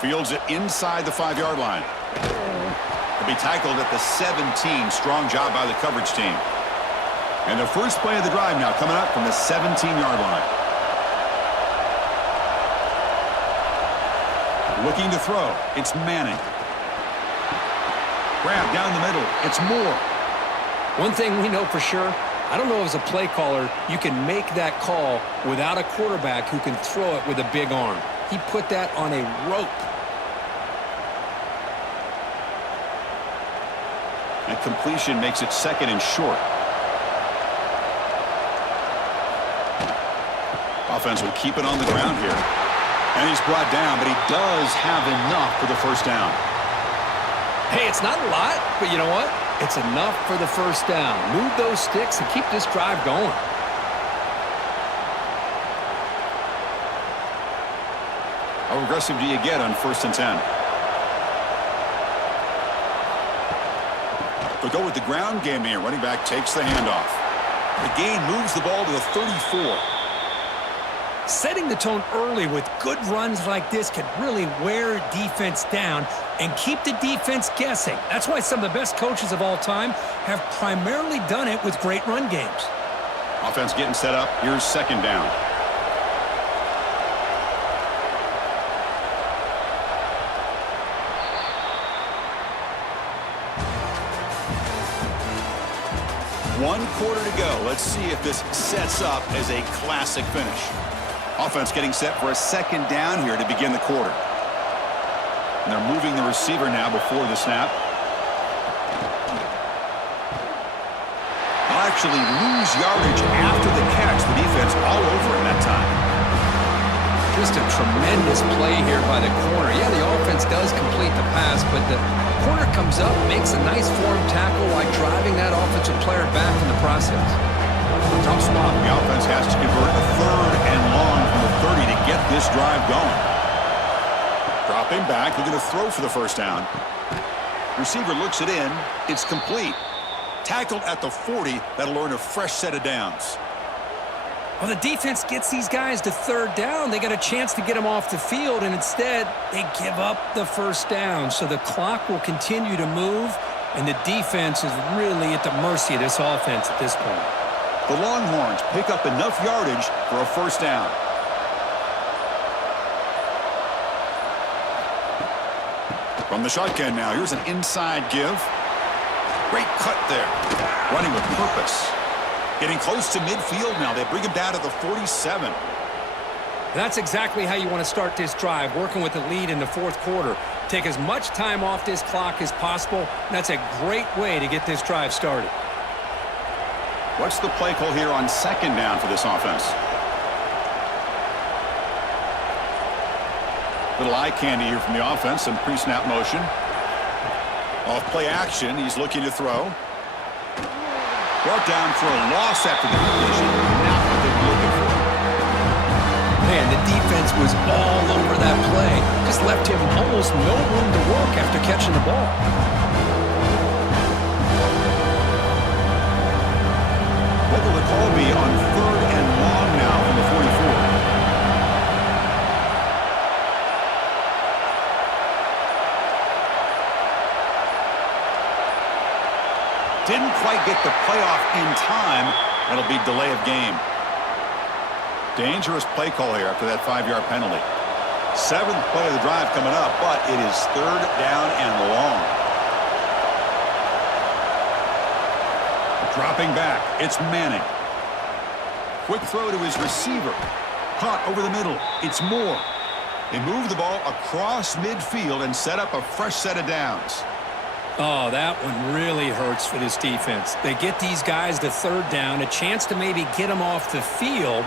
Fields it inside the 5-yard line. He'll be tackled at the 17. Strong job by the coverage team. And the first play of the drive now coming up from the 17-yard line. Looking to throw. It's Manning. Grab down the middle. It's Moore. One thing we know for sure, I don't know as a play caller, you can make that call without a quarterback who can throw it with a big arm. He put that on a rope. And completion makes it 2nd and short. Offense will keep it on the ground here. And he's brought down, but he does have enough for the 1st down. Hey, it's not a lot, but you know what? It's enough for the first down. Move those sticks and keep this drive going. How aggressive do you get on 1st and 10? They'll go with the ground game here. Running back takes the handoff. The gain moves the ball to the 34. Setting the tone early with good runs like this can really wear defense down and keep the defense guessing. That's why some of the best coaches of all time have primarily done it with great run games. Offense getting set up. Here's 2nd down. One quarter to go. Let's see if this sets up as a classic finish. Offense getting set for a 2nd down here to begin the quarter. And they're moving the receiver now before the snap. They'll actually lose yardage after the catch. The defense all over in that time. Just a tremendous play here by the corner. Yeah, the offense does complete the pass, but the corner comes up, makes a nice form tackle while driving that offensive player back in the process. Tough spot. The offense has to convert a 3rd and long from the 30 to get this drive going. Dropping back, looking to throw for the first down. Receiver looks it in. It's complete. Tackled at the 40. That'll earn a fresh set of downs. Well, the defense gets these guys to 3rd down. They got a chance to get them off the field, and instead they give up the first down. So the clock will continue to move, and the defense is really at the mercy of this offense at this point. The Longhorns pick up enough yardage for a first down. From the shotgun now, here's an inside give. Great cut there. Running with purpose. Getting close to midfield now. They bring him down to the 47. That's exactly how you want to start this drive, working with the lead in the 4th quarter. Take as much time off this clock as possible. That's a great way to get this drive started. What's the play call here on 2nd down for this offense? Little eye candy here from the offense. Some pre-snap motion. Off play action. He's looking to throw. Brought down for a loss after the completion. Not what they were looking for. Man, the defense was all over that play. Just left him almost no room to work after catching the ball. What will the call be on 3rd and long now from the 44? Didn't quite get the playoff in time. That'll be delay of game. Dangerous play call here after that 5-yard penalty. 7th play of the drive coming up, but it is 3rd down and long. Dropping back, it's Manning. Quick throw to his receiver. Caught over the middle. It's Moore. They move the ball across midfield and set up a fresh set of downs. Oh, that one really hurts for this defense. They get these guys to 3rd down, a chance to maybe get them off the field,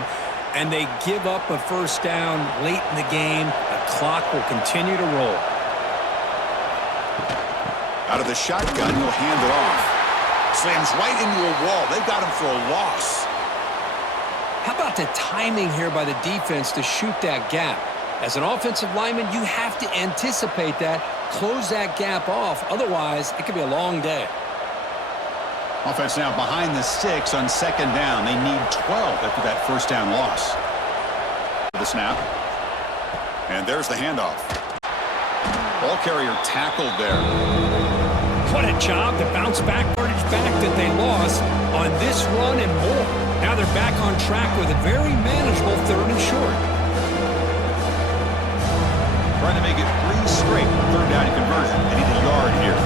and they give up a first down late in the game. The clock will continue to roll. Out of the shotgun, he'll hand it off. Slams right into a wall. They got him for a loss. How about the timing here by the defense to shoot that gap? As an offensive lineman, you have to anticipate that, close that gap off. Otherwise, it could be a long day. Offense now behind the 6 on 2nd down. They need 12 after that first down loss. The snap. And there's the handoff. Ball carrier tackled there. What a job to bounce back yardage back that they lost on this run and more. Now they're back on track with a very manageable 3rd and short. Trying to make it 3 straight 3rd down conversion. They need a yard here.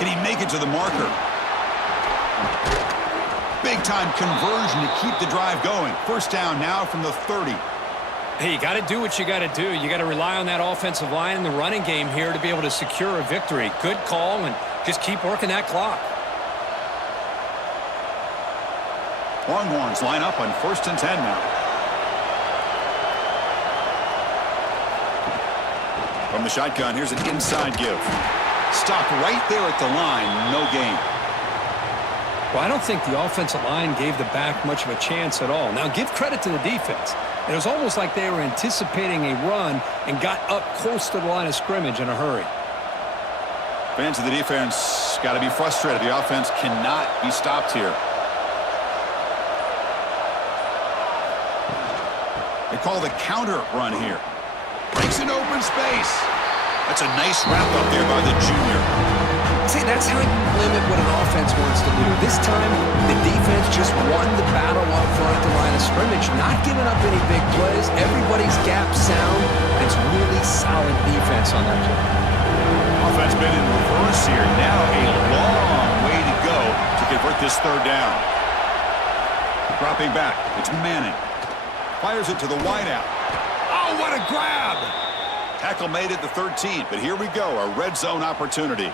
Can he make it to the marker? Big-time conversion to keep the drive going. First down now from the 30. Hey, you got to do what you got to do. You got to rely on that offensive line in the running game here to be able to secure a victory. Good call, and just keep working that clock. Longhorns line up on 1st and 10 now. From the shotgun, here's an inside give. Stopped right there at the line, no gain. Well, I don't think the offensive line gave the back much of a chance at all. Now, give credit to the defense. It was almost like they were anticipating a run and got up close to the line of scrimmage in a hurry. Fans of the defense got to be frustrated. The offense cannot be stopped here. They call the counter run here. Breaks an open space. That's a nice wrap-up there by the junior. See, that's how you limit what an offense wants to do. This time, the defense just won the battle up front at the line of scrimmage, not giving up any big plays. Everybody's gap sound. It's really solid defense on that play. Offense been in reverse here. Now a long way to go to convert this third down. Dropping back. It's Manning. Fires it to the wideout. Oh, what a grab! Tackle made at the 13, but here we go, a red zone opportunity.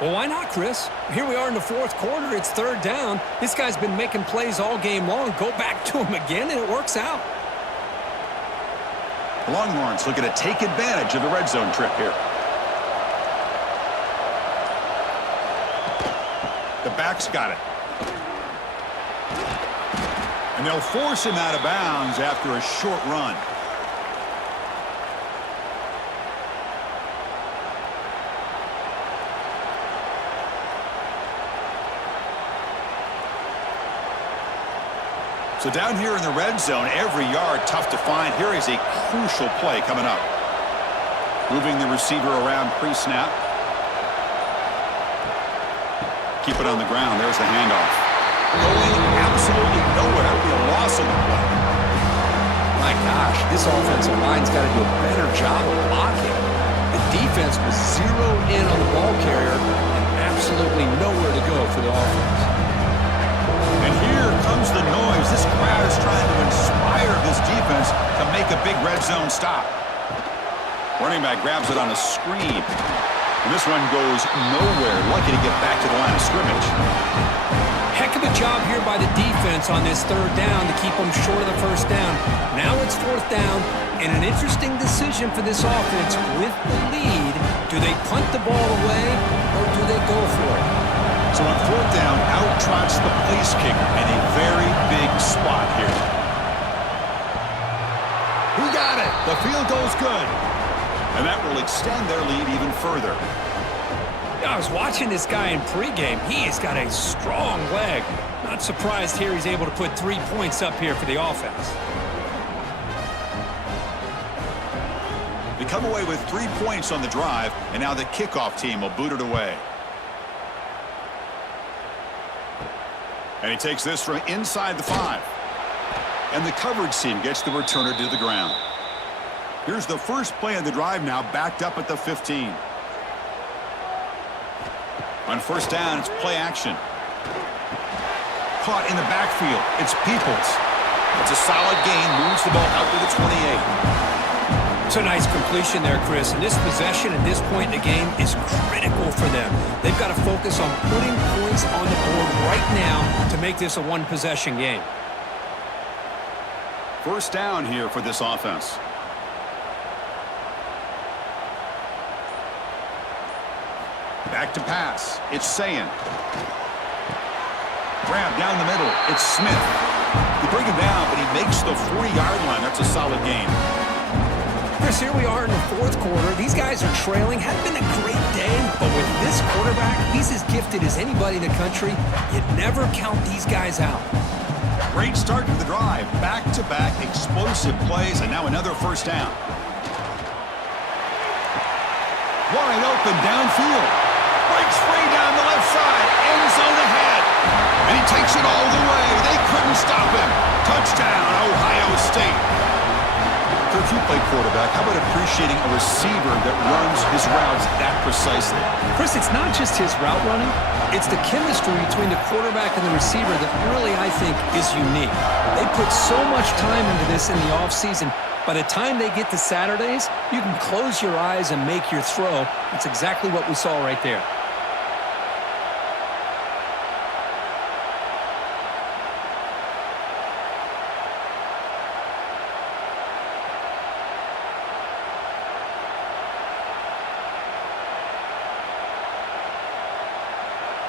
Well, why not, Chris? Here we are in the fourth quarter. It's third down. This guy's been making plays all game long. Go back to him again, and it works out. The Longhorns looking to take advantage of the red zone trip here. The back's got it. And they'll force him out of bounds after a short run. So down here in the red zone, every yard tough to find. Here is a crucial play coming up. Moving the receiver around pre-snap. Keep it on the ground. There's the handoff. Going absolutely nowhere. That would be a loss on the play. My gosh, this offensive line's got to do a better job of blocking. The defense was zeroed in on the ball carrier and absolutely nowhere to go for the offense. And here comes the noise. This crowd is trying to inspire this defense to make a big red zone stop. Running back grabs it on a screen. And this one goes nowhere. Lucky to get back to the line of scrimmage. Heck of a job here by the defense on this third down to keep them short of the first down. Now it's fourth down, and an interesting decision for this offense with the lead. Do they punt the ball away, or do they go for it? So on fourth down, out trots the place kicker in a very big spot here. Who got it? The field goal's good. And that will extend their lead even further. I was watching this guy in pregame. He has got a strong leg. Not surprised here he's able to put 3 points up here for the offense. They come away with 3 points on the drive, and now the kickoff team will boot it away. And he takes this from inside the 5. And the coverage team gets the returner to the ground. Here's the first play of the drive now, backed up at the 15. On first down, it's play action. Caught in the backfield. It's Peoples. It's a solid gain. Moves the ball out to the 28. It's a nice completion there, Chris. And this possession at this point in the game is critical for them. They've got to focus on putting points on the board right now to make this a one-possession game. First down here for this offense. Back to pass. It's Sayin. Grab down the middle. It's Smith. They bring him down, but he makes the 40-yard line. That's a solid gain. Chris, here we are in the fourth quarter. These guys are trailing. Hadn't been a great day, but with this quarterback, he's as gifted as anybody in the country. You'd never count these guys out. Great start to the drive. Back-to-back explosive plays, and now another first down. Wide open downfield. Breaks free down the left side. End zone ahead. And he takes it all the way. They couldn't stop him. Touchdown, Ohio State. If you play quarterback, how about appreciating a receiver that runs his routes that precisely? Chris, it's not just his route running. It's the chemistry between the quarterback and the receiver that really, I think, is unique. They put so much time into this in the offseason. By the time they get to Saturdays, you can close your eyes and make your throw. That's exactly what we saw right there.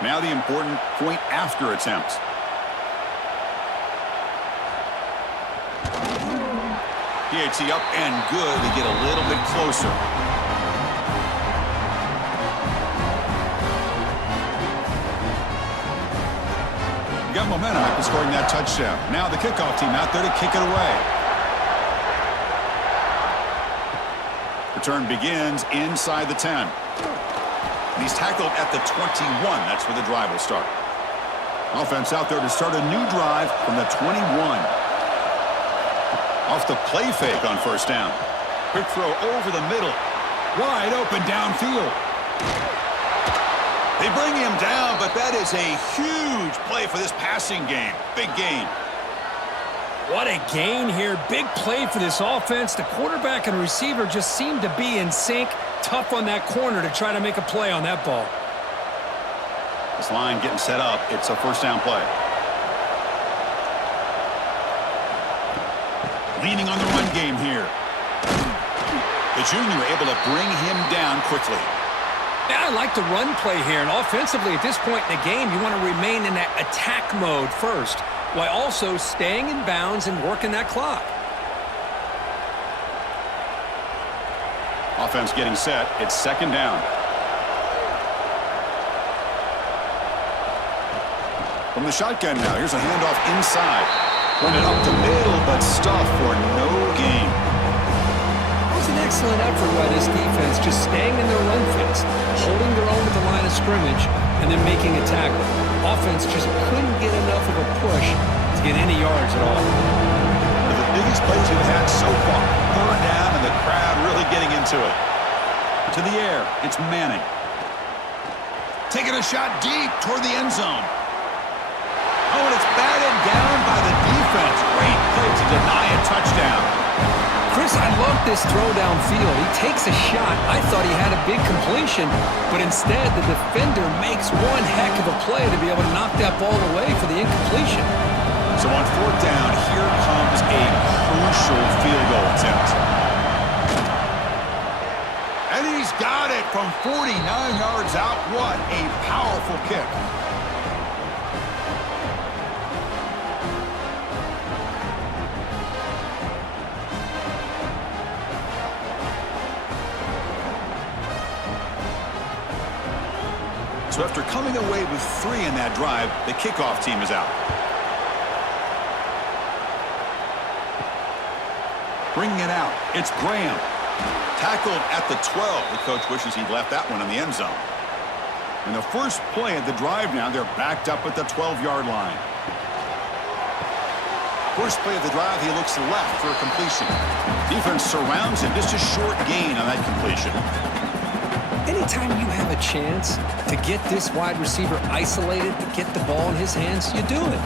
Now the important point after attempt. PAT up and good. They get a little bit closer. Got momentum after scoring that touchdown. Now the kickoff team out there to kick it away. Return begins inside the 10. And he's tackled at the 21. That's where the drive will start. Offense out there to start a new drive from the 21. Off the play fake on first down. Quick throw over the middle. Wide open downfield. They bring him down, but that is a huge play for this passing game. Big gain. What a gain here. Big play for this offense. The quarterback and receiver just seem to be in sync. Tough on that corner to try to make a play on that ball. This line getting set up. It's a first down play. Leaning on the run game here. The junior able to bring him down quickly. Yeah, I like the run play here, and offensively at this point in the game, you want to remain in that attack mode first, while also staying in bounds and working that clock. Offense getting set. It's second down. From the shotgun now, here's a handoff inside. Run it up the middle, but stuff for no gain. It was an excellent effort by this defense, just staying in their run fits, holding their own at the line of scrimmage, and then making a tackle. Offense just couldn't get enough of a push to get any yards at all. One of the biggest plays we've had so far. Third down, and the crowd really getting into it. To the air, it's Manning. Taking a shot deep toward the end zone. Oh, and it's batted down by the defense. Great play to deny a touchdown. Chris, I love this throw downfield. He takes a shot. I thought he had a big completion, but instead the defender makes one heck of a play to be able to knock that ball away for the incompletion. So on fourth down, here comes a crucial field goal attempt. And he's got it from 49 yards out. What a powerful kick. So after coming away with 3 in that drive, the kickoff team is out. Bringing it out, it's Graham. Tackled at the 12. The coach wishes he'd left that one in the end zone. In the first play of the drive now, they're backed up at the 12-yard line. First play of the drive, he looks left for a completion. Defense surrounds him, just a short gain on that completion. Anytime you have a chance to get this wide receiver isolated, to get the ball in his hands, you do it.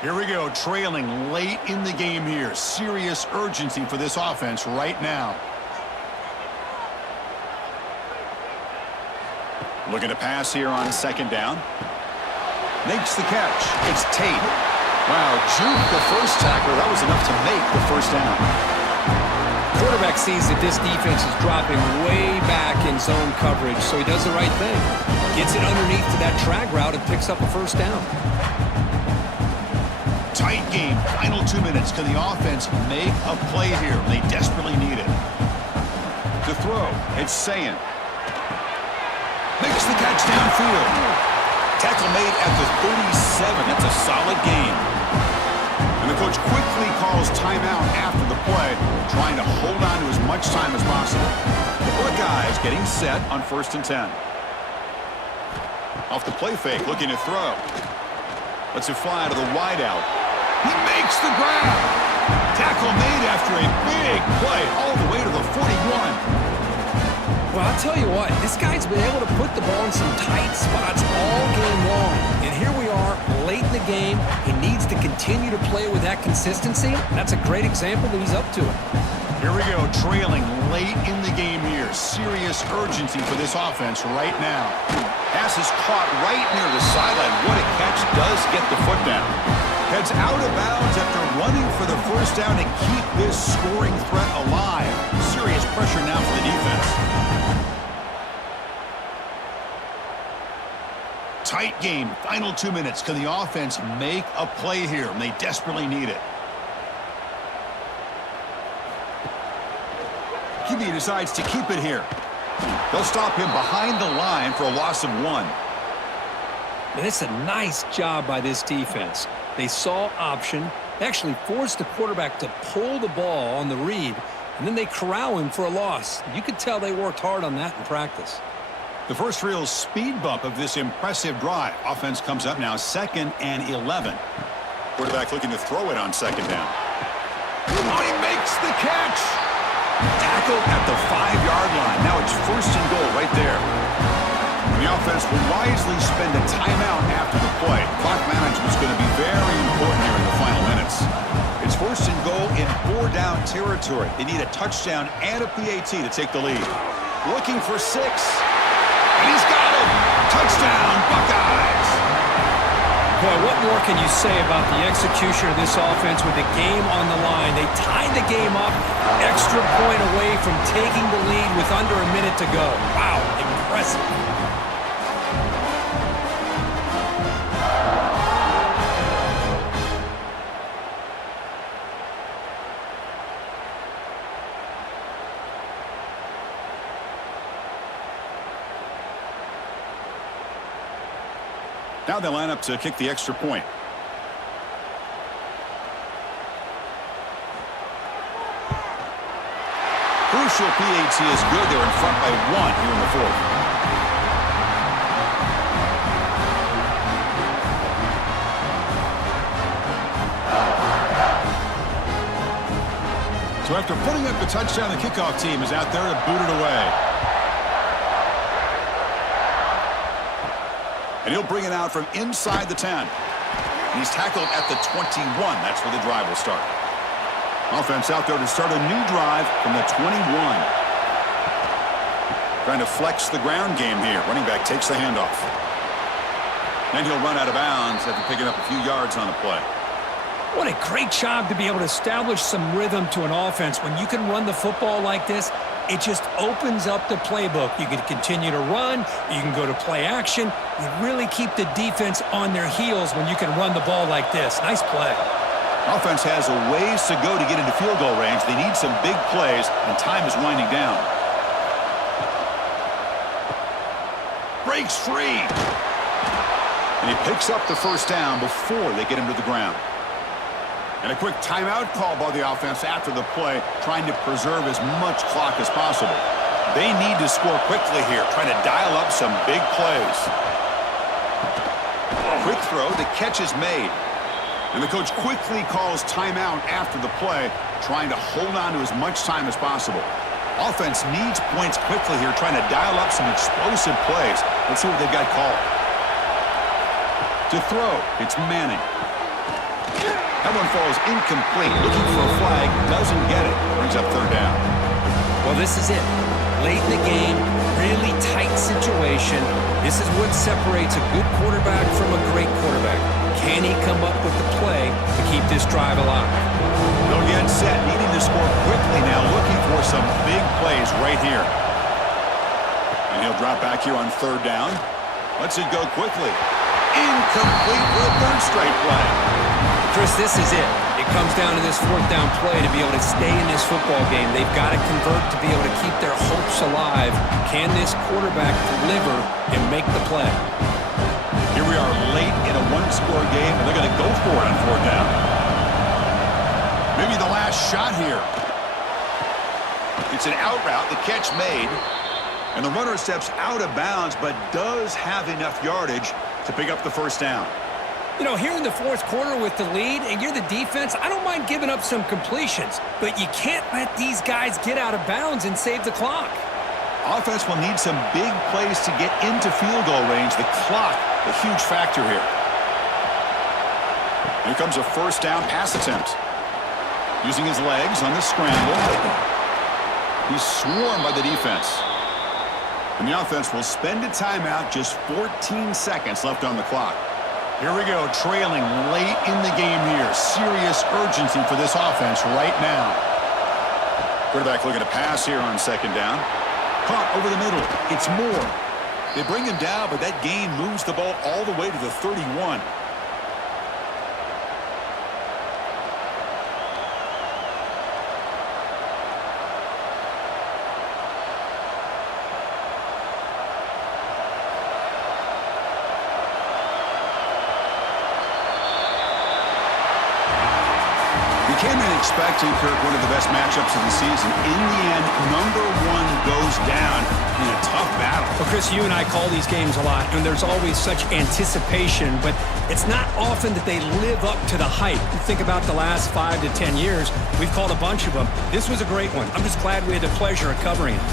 Here we go, trailing late in the game here. Serious urgency for this offense right now. Looking to pass here on second down. Makes the catch. It's Tate. Wow, juke the first tackler. That was enough to make the first down. Quarterback sees that this defense is dropping way back in zone coverage, so he does the right thing. Gets it underneath to that drag route and picks up a first down. Tight game. Final 2 minutes. Can the offense make a play here? They desperately need it. To throw, it's Sayin. Makes the catch downfield. Tackle made at the 37. That's a solid gain. And the coach quickly calls timeout after the play, trying to hold on to as much time as possible. The Buckeyes getting set on 1st and 10. Off the play fake, looking to throw. Lets it fly to the wideout. He makes the grab. Tackle made after a big play all the way to the 41. Well, I'll tell you what, this guy's been able to put the ball in some tight spots all game long. And here we are, late in the game. He needs to continue to play with that consistency. That's a great example that he's up to it. Here we go, trailing late in the game here. Serious urgency for this offense right now. Pass is caught right near the sideline. What a catch, does get the foot down. Heads out of bounds after running for the first down to keep this scoring threat alive. Serious pressure now for the defense. Tight game, final 2 minutes. Can the offense make a play here? And they desperately need it. QB decides to keep it here. They'll stop him behind the line for a loss of 1. And it's a nice job by this defense. They saw option, they actually forced the quarterback to pull the ball on the read, and then they corral him for a loss. You could tell they worked hard on that in practice. The first real speed bump of this impressive drive. Offense comes up now 2nd and 11. Quarterback looking to throw it on 2nd down. Oh, he makes the catch. Tackled at the 5-yard line. Now it's 1st and goal right there. The offense will wisely spend a timeout after the play. Clock management is going to be very important here in the final minutes. It's 1st and goal in 4-down territory. They need a touchdown and a PAT to take the lead. Looking for 6. And he's got him. Touchdown, Buckeyes. Boy, what more can you say about the execution of this offense with the game on the line? They tied the game up, extra point away from taking the lead with under a minute to go. Wow, impressive. Now they line up to kick the extra point. Crucial PAT is good. They're in front by 1 here in the 4th. So after putting up the touchdown, the kickoff team is out there to boot it away. And he'll bring it out from inside the 10. And he's tackled at the 21. That's where the drive will start. Offense out there to start a new drive from the 21. Trying to flex the ground game here. Running back takes the handoff. And he'll run out of bounds after picking up a few yards on the play. What a great job to be able to establish some rhythm to an offense. When you can run the football like this, it just opens up the playbook. You can continue to run. You can go to play action. You really keep the defense on their heels when you can run the ball like this. Nice play. Offense has a ways to go to get into field goal range. They need some big plays, and time is winding down. Breaks free. And he picks up the 1st down before they get him to the ground. And a quick timeout call by the offense after the play, trying to preserve as much clock as possible. They need to score quickly here, trying to dial up some big plays. Quick throw, the catch is made. And the coach quickly calls timeout after the play, trying to hold on to as much time as possible. Offense needs points quickly here, trying to dial up some explosive plays. Let's see what they've got called. To throw, it's Manning. That one falls incomplete. Looking for a flag, doesn't get it. Brings up 3rd down. Well, this is it. Late in the game, really tight situation. This is what separates a good quarterback from a great quarterback. Can he come up with the play to keep this drive alive? They'll get set, needing to score quickly now, looking for some big plays right here. And he'll drop back here on 3rd down. Lets it go quickly. Incomplete for a 3rd straight play. Chris, this is it. It comes down to this 4th down play to be able to stay in this football game. They've got to convert to be able to keep their hopes alive. Can this quarterback deliver and make the play? Here we are late in a 1-score game, and they're going to go for it on 4th down. Maybe the last shot here. It's an out route, the catch made. And the runner steps out of bounds, but does have enough yardage to pick up the 1st down. You know, here in the 4th quarter with the lead, and you're the defense, I don't mind giving up some completions, but you can't let these guys get out of bounds and save the clock. Offense will need some big plays to get into field goal range. The clock, a huge factor here. Here comes a 1st down pass attempt. Using his legs on the scramble. He's swarmed by the defense. And the offense will spend a timeout, just 14 seconds left on the clock. Here we go, trailing late in the game here. Serious urgency for this offense right now. Quarterback looking to pass here on second down. Caught over the middle. It's Moore. They bring him down, but that gain moves the ball all the way to the 31. You came in expecting, Kirk, one of the best matchups of the season. In the end, number one goes down in a tough battle. Well, Chris, you and I call these games a lot, and there's always such anticipation, but it's not often that they live up to the hype. You think about the last 5 to 10 years, we've called a bunch of them. This was a great one. I'm just glad we had the pleasure of covering it.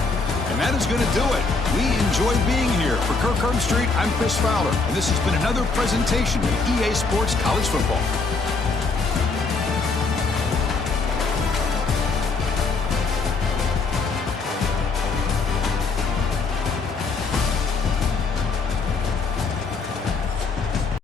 And that is going to do it. We enjoy being here. For Kirk Herbstreit, I'm Chris Fowler, and this has been another presentation of EA Sports College Football.